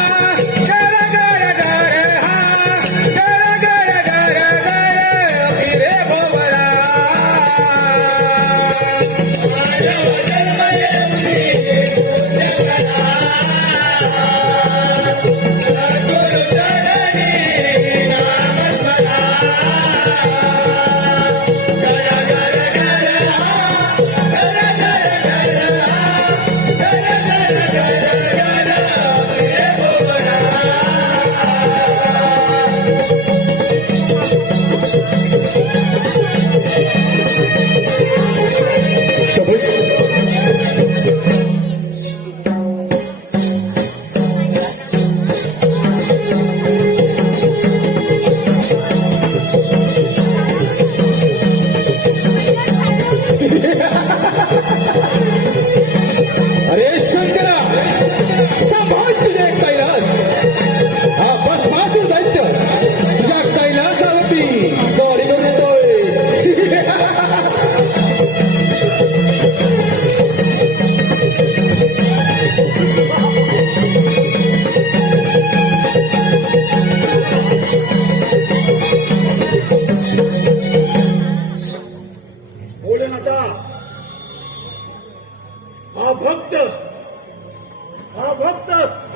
घर घर घर हा, घर घर घर घर फिरे भोवरा. मानव जन्म घेऊनी पुण्य करा, सद्गुरु चरणी नाम स्मरा. घर घर घर हा, घर घर घर हा, घर घर घर घर फिरे भोवरा. अरे शंकरा, सांभाळ तुझे कैलास. हा भस्मासुर दैत्य तुझ्या कैलासावरती स्वारी करून येतोय. भोलेनाथा, हा भक्त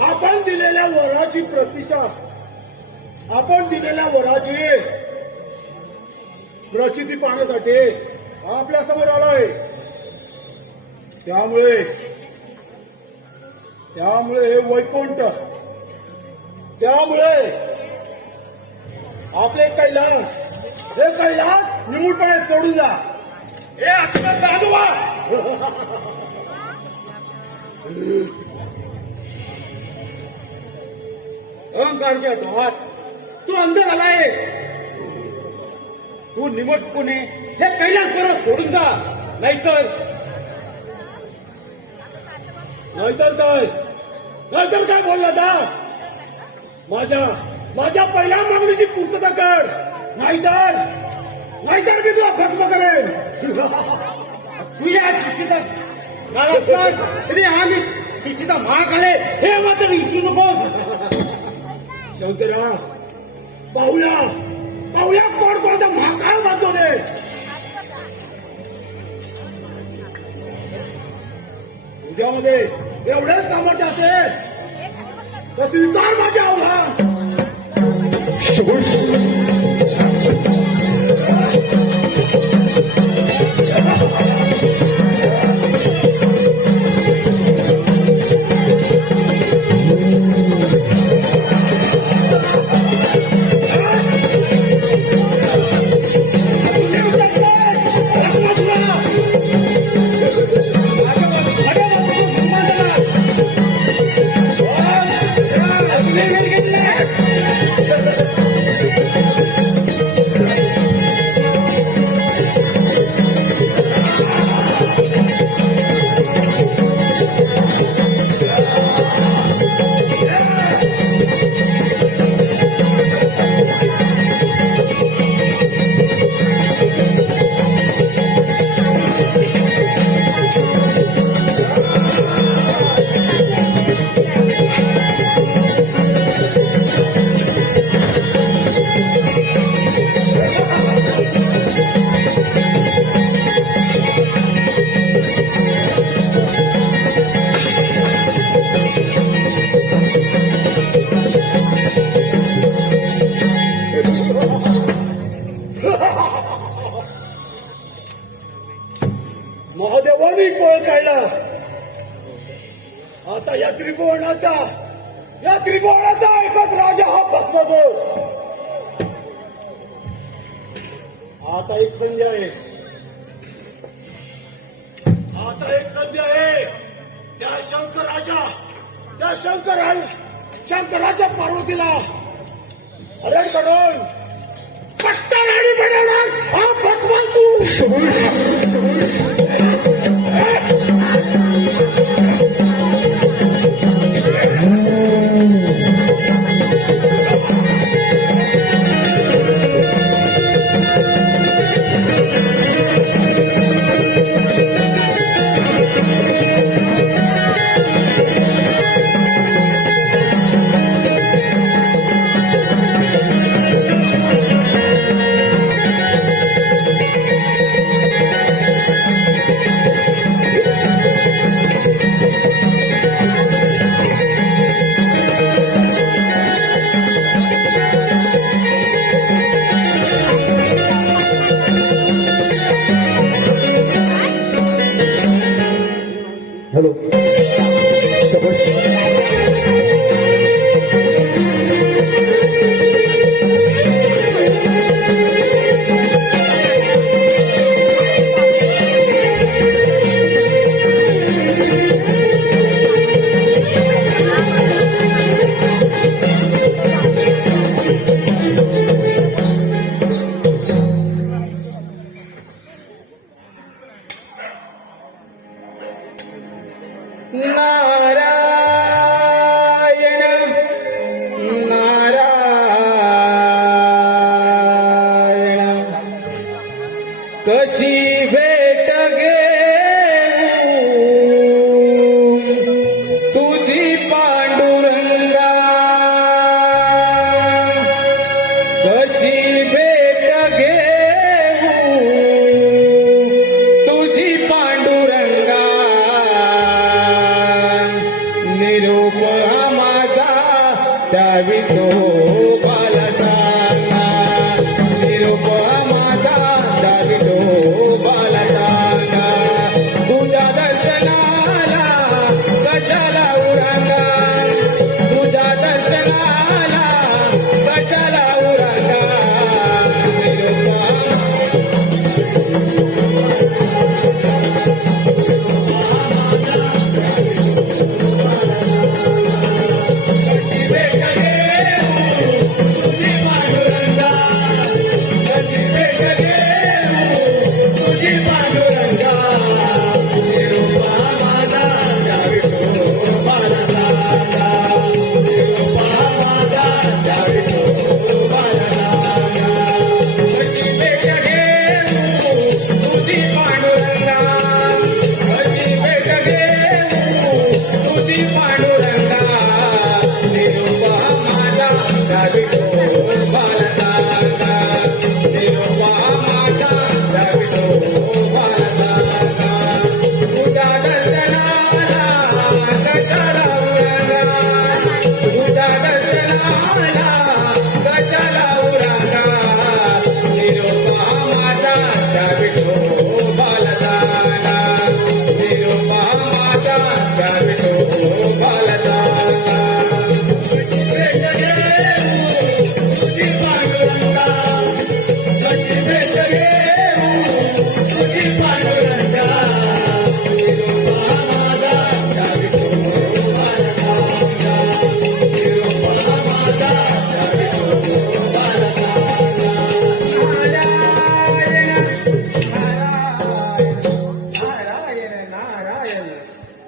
आपण दिलेल्या वराची प्रतिसाद, आपण दिलेल्या वराची प्रचिती पाहण्यासाठी आपल्या समोर आलाय. त्यामुळे हे वैकुंठ, त्यामुळे आपले हे कैलास निमूटपणे सोडून जा. हे असं दादुवा. अहंकारच्या डोहात तू अंध झालाय. तू निमटपणे हे कैलास परत सोडून जा. नाहीतर काय बोलला दा. माझ्या पहिल्या मागणीची पूर्तता कर. नाहीतर मी तुला भस्म करेन. तुझ्या शिक्षिता तरी आम्ही शिक्षिता महाग आले हे मात्र विसरू नकोस. शंकरा, पाहुया कोणता महाकाळ बांधतो दे. तुझ्यामध्ये एवढेच सामर्थ्य असेल तर स्वीकार माझे आव्हान. महादेवानी पळ काढला. आता या त्रिभुवनाचा एकच राजा हा भस्मासूर. आता एक संधी आहे. त्या शंकराच्या पार्वतीला हरण कडून पट्टाराणी बनवणार हा भस्मासूर. हॅलो नारायण नारायण कशी भेट घेऊ तुझी पांडुरंगा कशी भेट घेऊ तुझी पांडुरंगा निरूप हा माझा द्यावी तो बालसांगा निरूप हा माझा द्यावी तो बालसांगा तुझ्या दर्शनाला कशाला उरांगा तुझ्या दर्शनाला कशाला उरांगा निरूप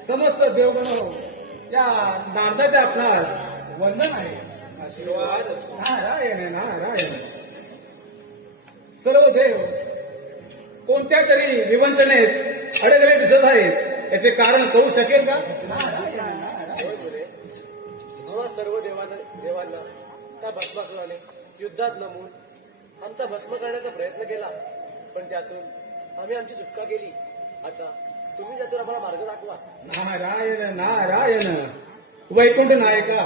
समस्त देवगण या नारदाच्या आपणास वंदन आहे. आशीर्वाद नारायण नारायण. सर्व देव कोणत्या तरी विवंचनेत अडकले दिसत आहेत. याचे कारण कळू शकेल का? जेव्हा सर्व देवांना त्या भस्मासुराने युद्धात नमून आमचा भस्म करण्याचा प्रयत्न केला, पण त्यातून आम्ही आमची सुटका केली. आता तुम्ही त्यातून आम्हाला मार्ग दाखवा. नारायण नारायण. वैकुंठ नायका,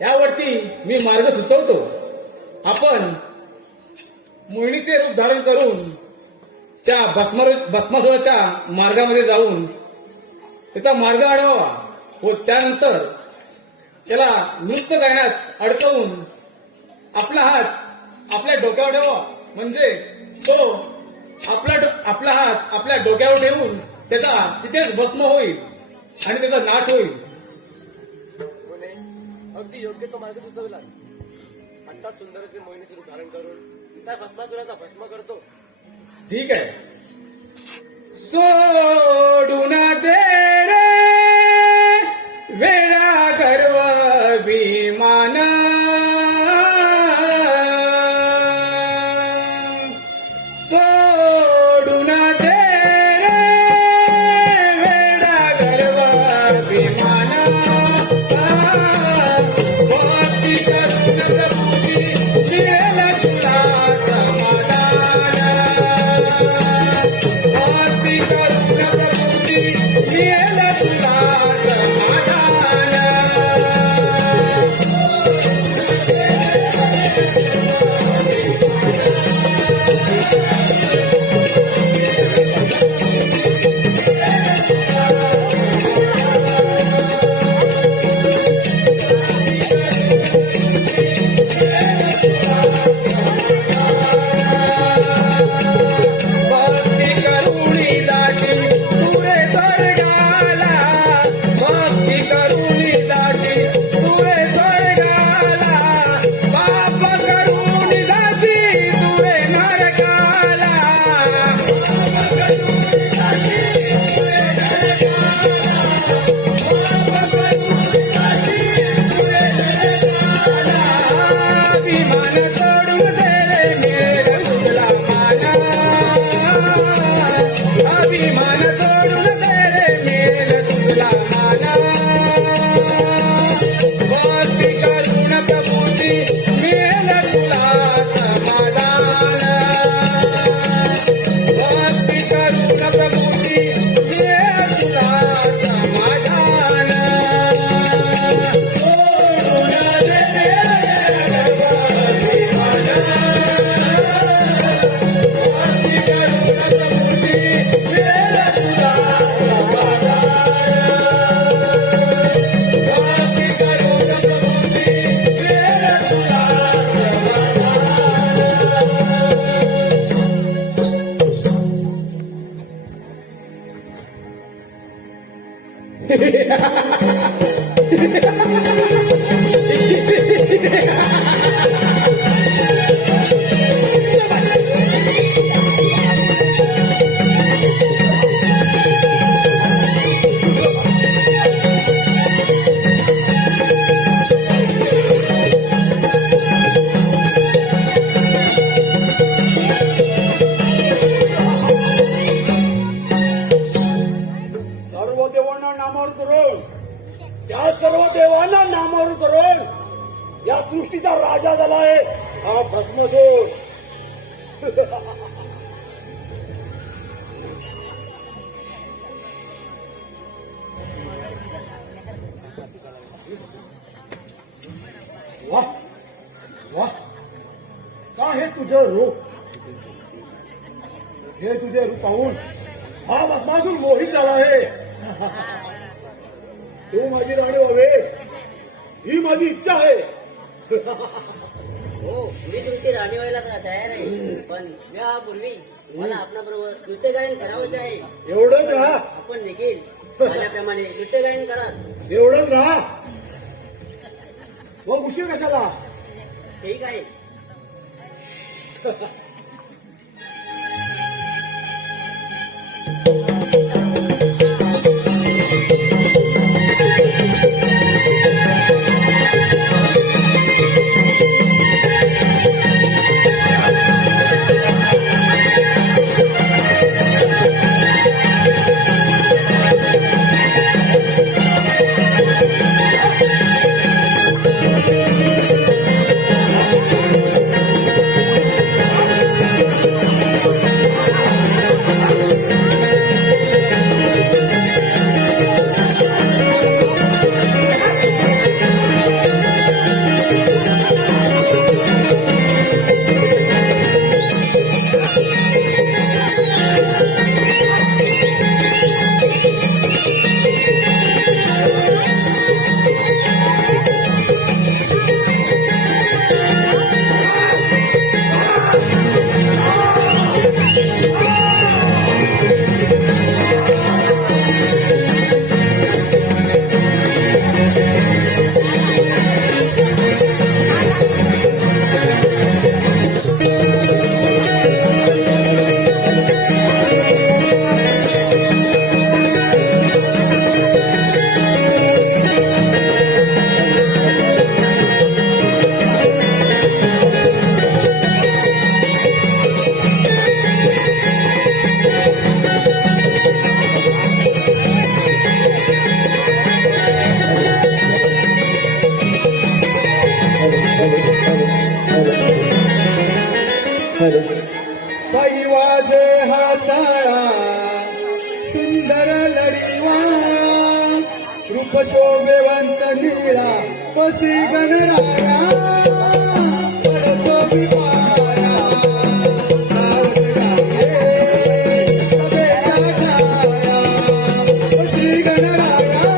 यावरती मी मार्ग सुचवतो. आपण मोहिनीचे रूप धारण करून त्या भस्मासुराच्या मार्गामध्ये जाऊन त्याचा मार्ग अडवावा व त्यानंतर त्याला नृत्य गायनात अडकवून आपला हात आपल्या डोक्यावर ठेवा, म्हणजे तो आपला हात आपल्या डोक्यावर ठेवून त्याचा तिथेच भस्म होईल आणि त्याचा नाश होईल. म्हणे अगदी योग्य तो मार्ग सुचवला. आता सुंदर असे मोहिनीचे रूप धारण करून त्या भस्मासुराचा भस्म करतो. ठीक आहे. सोडून दे रे वेळा गर्व अभिमान, सोडून दे रे वेळा गर्व अभिमान, भक्ती करून प्रभूची मिळेल तुला समाधान, भक्ती करून प्रभूची मिळेल तुला समाधान. भक्ती करुणी दासी तुरे स्वर्गाला, भक्ती करुणी दासी तुरे स्वर्गाला, पाप करुणी दासी तुरे नरकाला, अभिमान सोडून दे रे मेर तुझला माना, अभिमान सोडून दे रे मेर तुझला माना, भक्ती करून प्रभूची मिळेल तुला समाधान, भक्ती करून प्रभूची मिळेल तुला समाधान. सर्व देवांना नामावर करून, त्या सर्व देवांना नामावर करून या सृष्टीचा राजा झालाय हा भस्मसूर. वाह वाह, का हे तुझं रूप, हे तुझे रूप पाहून हा भस्मासूर मोहित झाला आहे. तू माझी राणी व्हावेस ही माझी इच्छा आहे. हो, मी तुमची राणी व्हायला तयार आहे, पण यापूर्वी मला आपल्याबरोबर नृत्य गायन करावंच आहे. एवढंच राहा, आपण देखील माझ्याप्रमाणे नृत्य गायन करा. एवढंच राहा, मग उशीर कशाला. ठीक आहे. हॅलो पायी वाजे हाताळा सुंदर लढीवा रूप शोभेवंत नीळा पसी गणराया पडतो विवाया पसी गणराया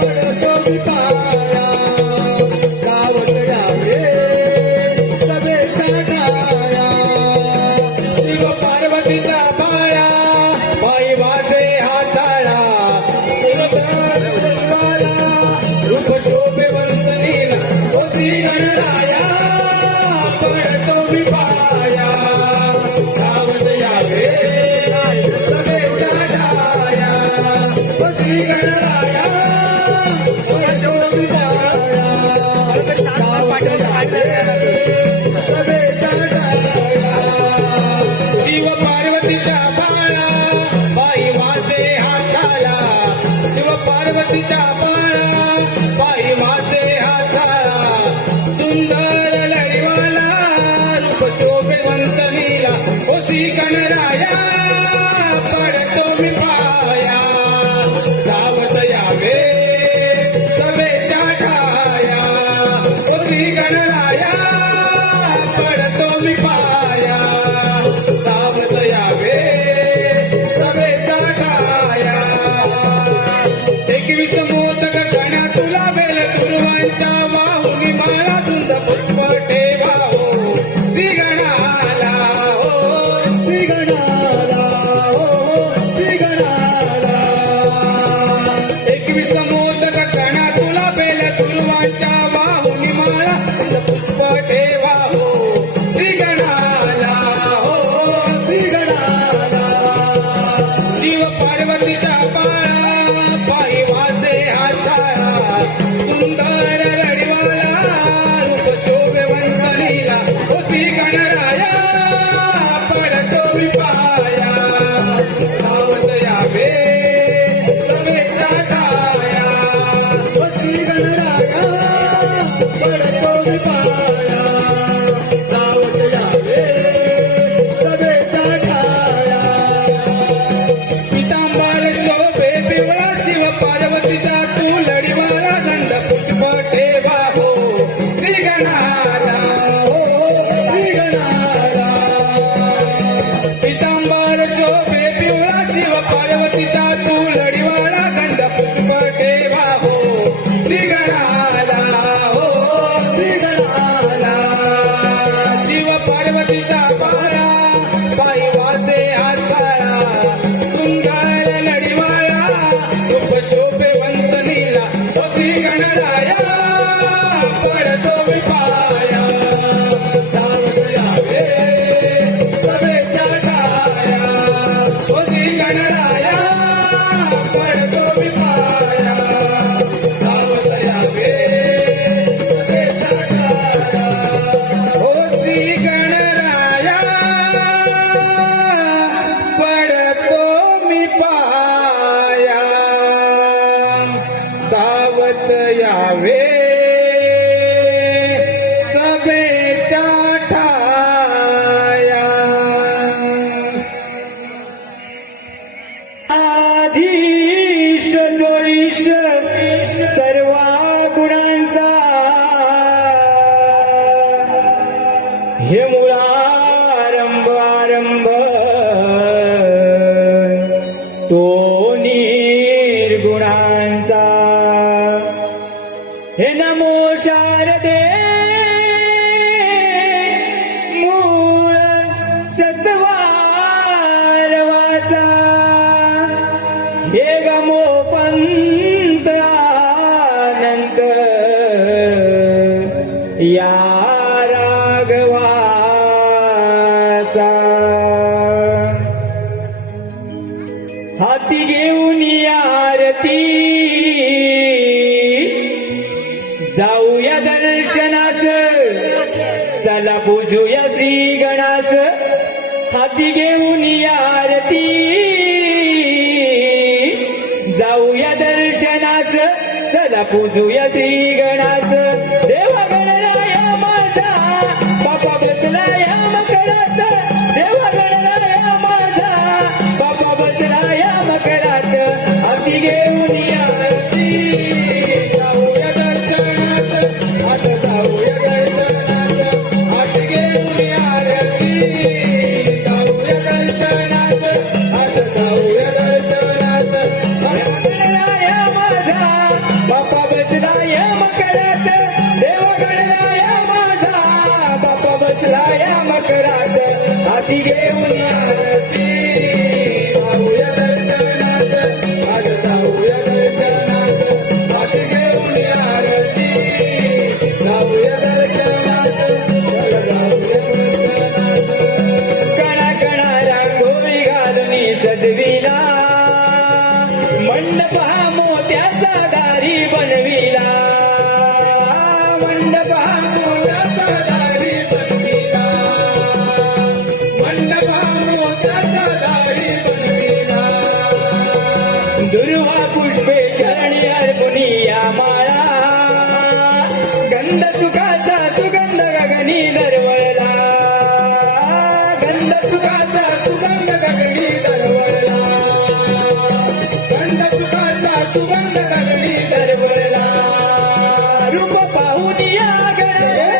पडतो विवाया गावत यावे सभेचा ठाया शिव पार्वतीचा पाया बाई वाजे हाताळा रूप शोभे वंदनीला होती गणराया पडतो मी पाया गावत यावे सभेचा ठाया होती गणराया पडतो मी पाया शिव पार्वतीच्या बाळा बाई वाजे हाताला शिव पार्वतीच्या बाळा बाई वाजे हाताला सुंदर लढीवाला रूप शोभेवंत नीला होती गणराया पडतो मी पाया गावत यावे सभेच्या ठाया होती गणराया पडतो मी पाया गावत यावे सभेचा ठाया 21 मोदक गण्या तुला बेल तुरवांच्या वाहुनी माळा तुझ पुष्प ठेवा हो श्री गणाला हो श्री गणाला हो श्री गणाला 21 मोदक गण्या तुला बेल तुरवांच्या वाहुनी माळा तुझ पुष्प ठेवा हो श्री गणाला हो श्री गणाला शिव पार्वतीचा पाळा पायी वाजे हाताळा सुंदर लढीवाला रूप शोभेवंत नीला होती गणराया पडतो मी पाया गावत यावे सभेचा ठाया होती गणराया पडतो मी पाया गावत यावे सभेचा ठाया पितांबर शोभे पिवळा शिव पार्वतीचा तू लढीवाला दंड पुष्प ठेवा हो श्री गणाला हो श्री गणाला पितांबर शोभे पिवळा शिव पार्वतीचा तू लढीवाला दंड पुष्प ठेवा हो श्री गणाला हो श्री गणाला शिव पार्वतीचा पाया बाई वाजे हाताळा सुंदर लढीवाळा रूप शोभेवंत नीला श्री गणराया पडतो मी पाया गावत यावे सभेचा ठाया श्री गणराया पडतो मी पाया गावत यावे सभेचा ठाया हो श्री गणराया पडतो मी पाया दावत यावे सभेच्या ठाया आधीश जोईश सर्वा गुणांचा हे मुळारंभ आरंभ तो निर्गुणांचा हे नमो शारदे मूळ सत्वारवाचा हे गमो पंत अनंत या राघवाचा हाती घेऊन आरती जाऊया दर्शनास चला पूजूया श्री गणास हाती घेऊन आरती जाऊया दर्शनास चला पूजूया श्री गणास देवा गणराया माझा बापा बसलाया मग या मकरात हाती घेऊन आरती जाऊया दर्शनात आज जाऊया दर्शनात हाती घेऊन आरती जाऊया दर्शनात जाऊया दर्शनात कणा कणा रांगोळी घालून सजविला मंडप हा मोत्याचा दारी बनविला मंडप हा मोत्याचा दारी बनविला मंडप हा मोत्याचा दारी बनविला दुर्वा पुष्पे शरणी अर्पुनी या माळा गंध सुखाचा सुगंध गगनी दरवळला गंध सुखाचा सुगंध गगनी दरवळला गंध सुखाचा सुगंध गगनी दरवळला रूप पाहून या गणाचे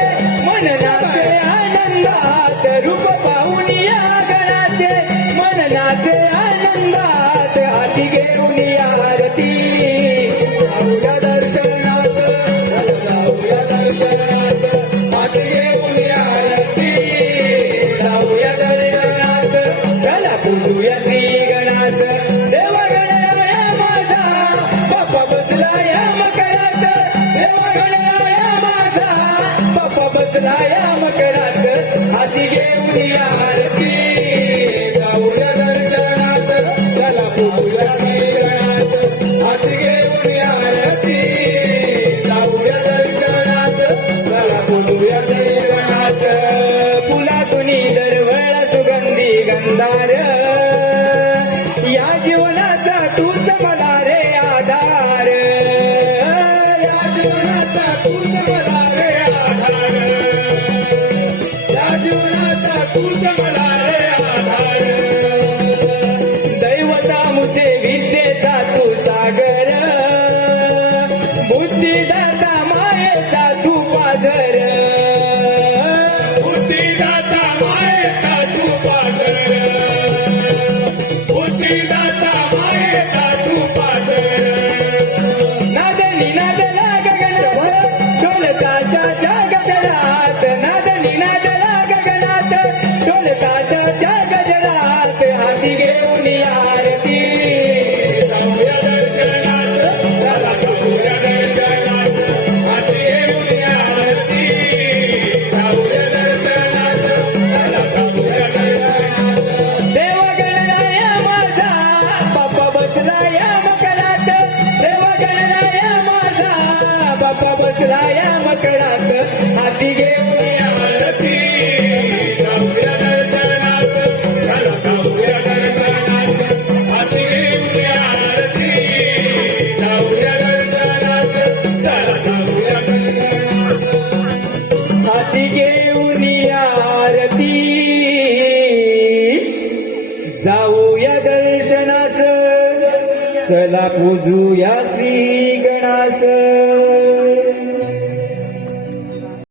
मन नाचे आनंदात रूप पाहून या गणाचे मन नाचे आनंदात हाती घेऊन आरती जाऊया दर्शनात जाऊया दर्शनात हाती घेऊन आरती जाऊया दर्शनात चला पूजूया श्री गणात देव गणराया माझा बाप्पा बसला या मकरात देव गणराया माझा बाप्पा बसला या मकरात हाती घेऊन आरती जाऊया दर्शनात चला पूजूया श्री गणात हाती घेऊन आरती जाऊया दर्शनात चला पूजूया श्री गणात फुलातून दरवळ सुगंधी गंधार या जीवनाचा तूच मला रे आधार या जीवनाचा तूच मला रे आधार या जीवनाचा तूच मला रे आधार दैवता मुझे विद्येचा तू सागर बुद्धिदाता मायेचा तू पाझर बुद्धिदाता मायेचा तू पाझर बुद्धिदाता मायेचा तू पाझर नादनी नादला गगनात ढोल ताशाच्या गजरात नादनी नादला गगनात ढोल ताशाच्या गजरात हाती घेऊन आरती जाऊया दर्शनात चला जाऊया दर्शनात हाती घेऊन आरती जाऊया दर्शनात चला जाऊया दर्शनात देव गणराया माझा बाप्पा बसला या मकरात देव गणराया माझा बाप्पा बसला या मकरात हाती घेऊन आरती जाऊया दर्शनात चला जाऊया दर्शनात हाती घेऊन आरती जाऊया दर्शनात चला जाऊया दर्शनात हाती घेऊन आरती जाऊया दर्शनास चला पूजूया श्री गणास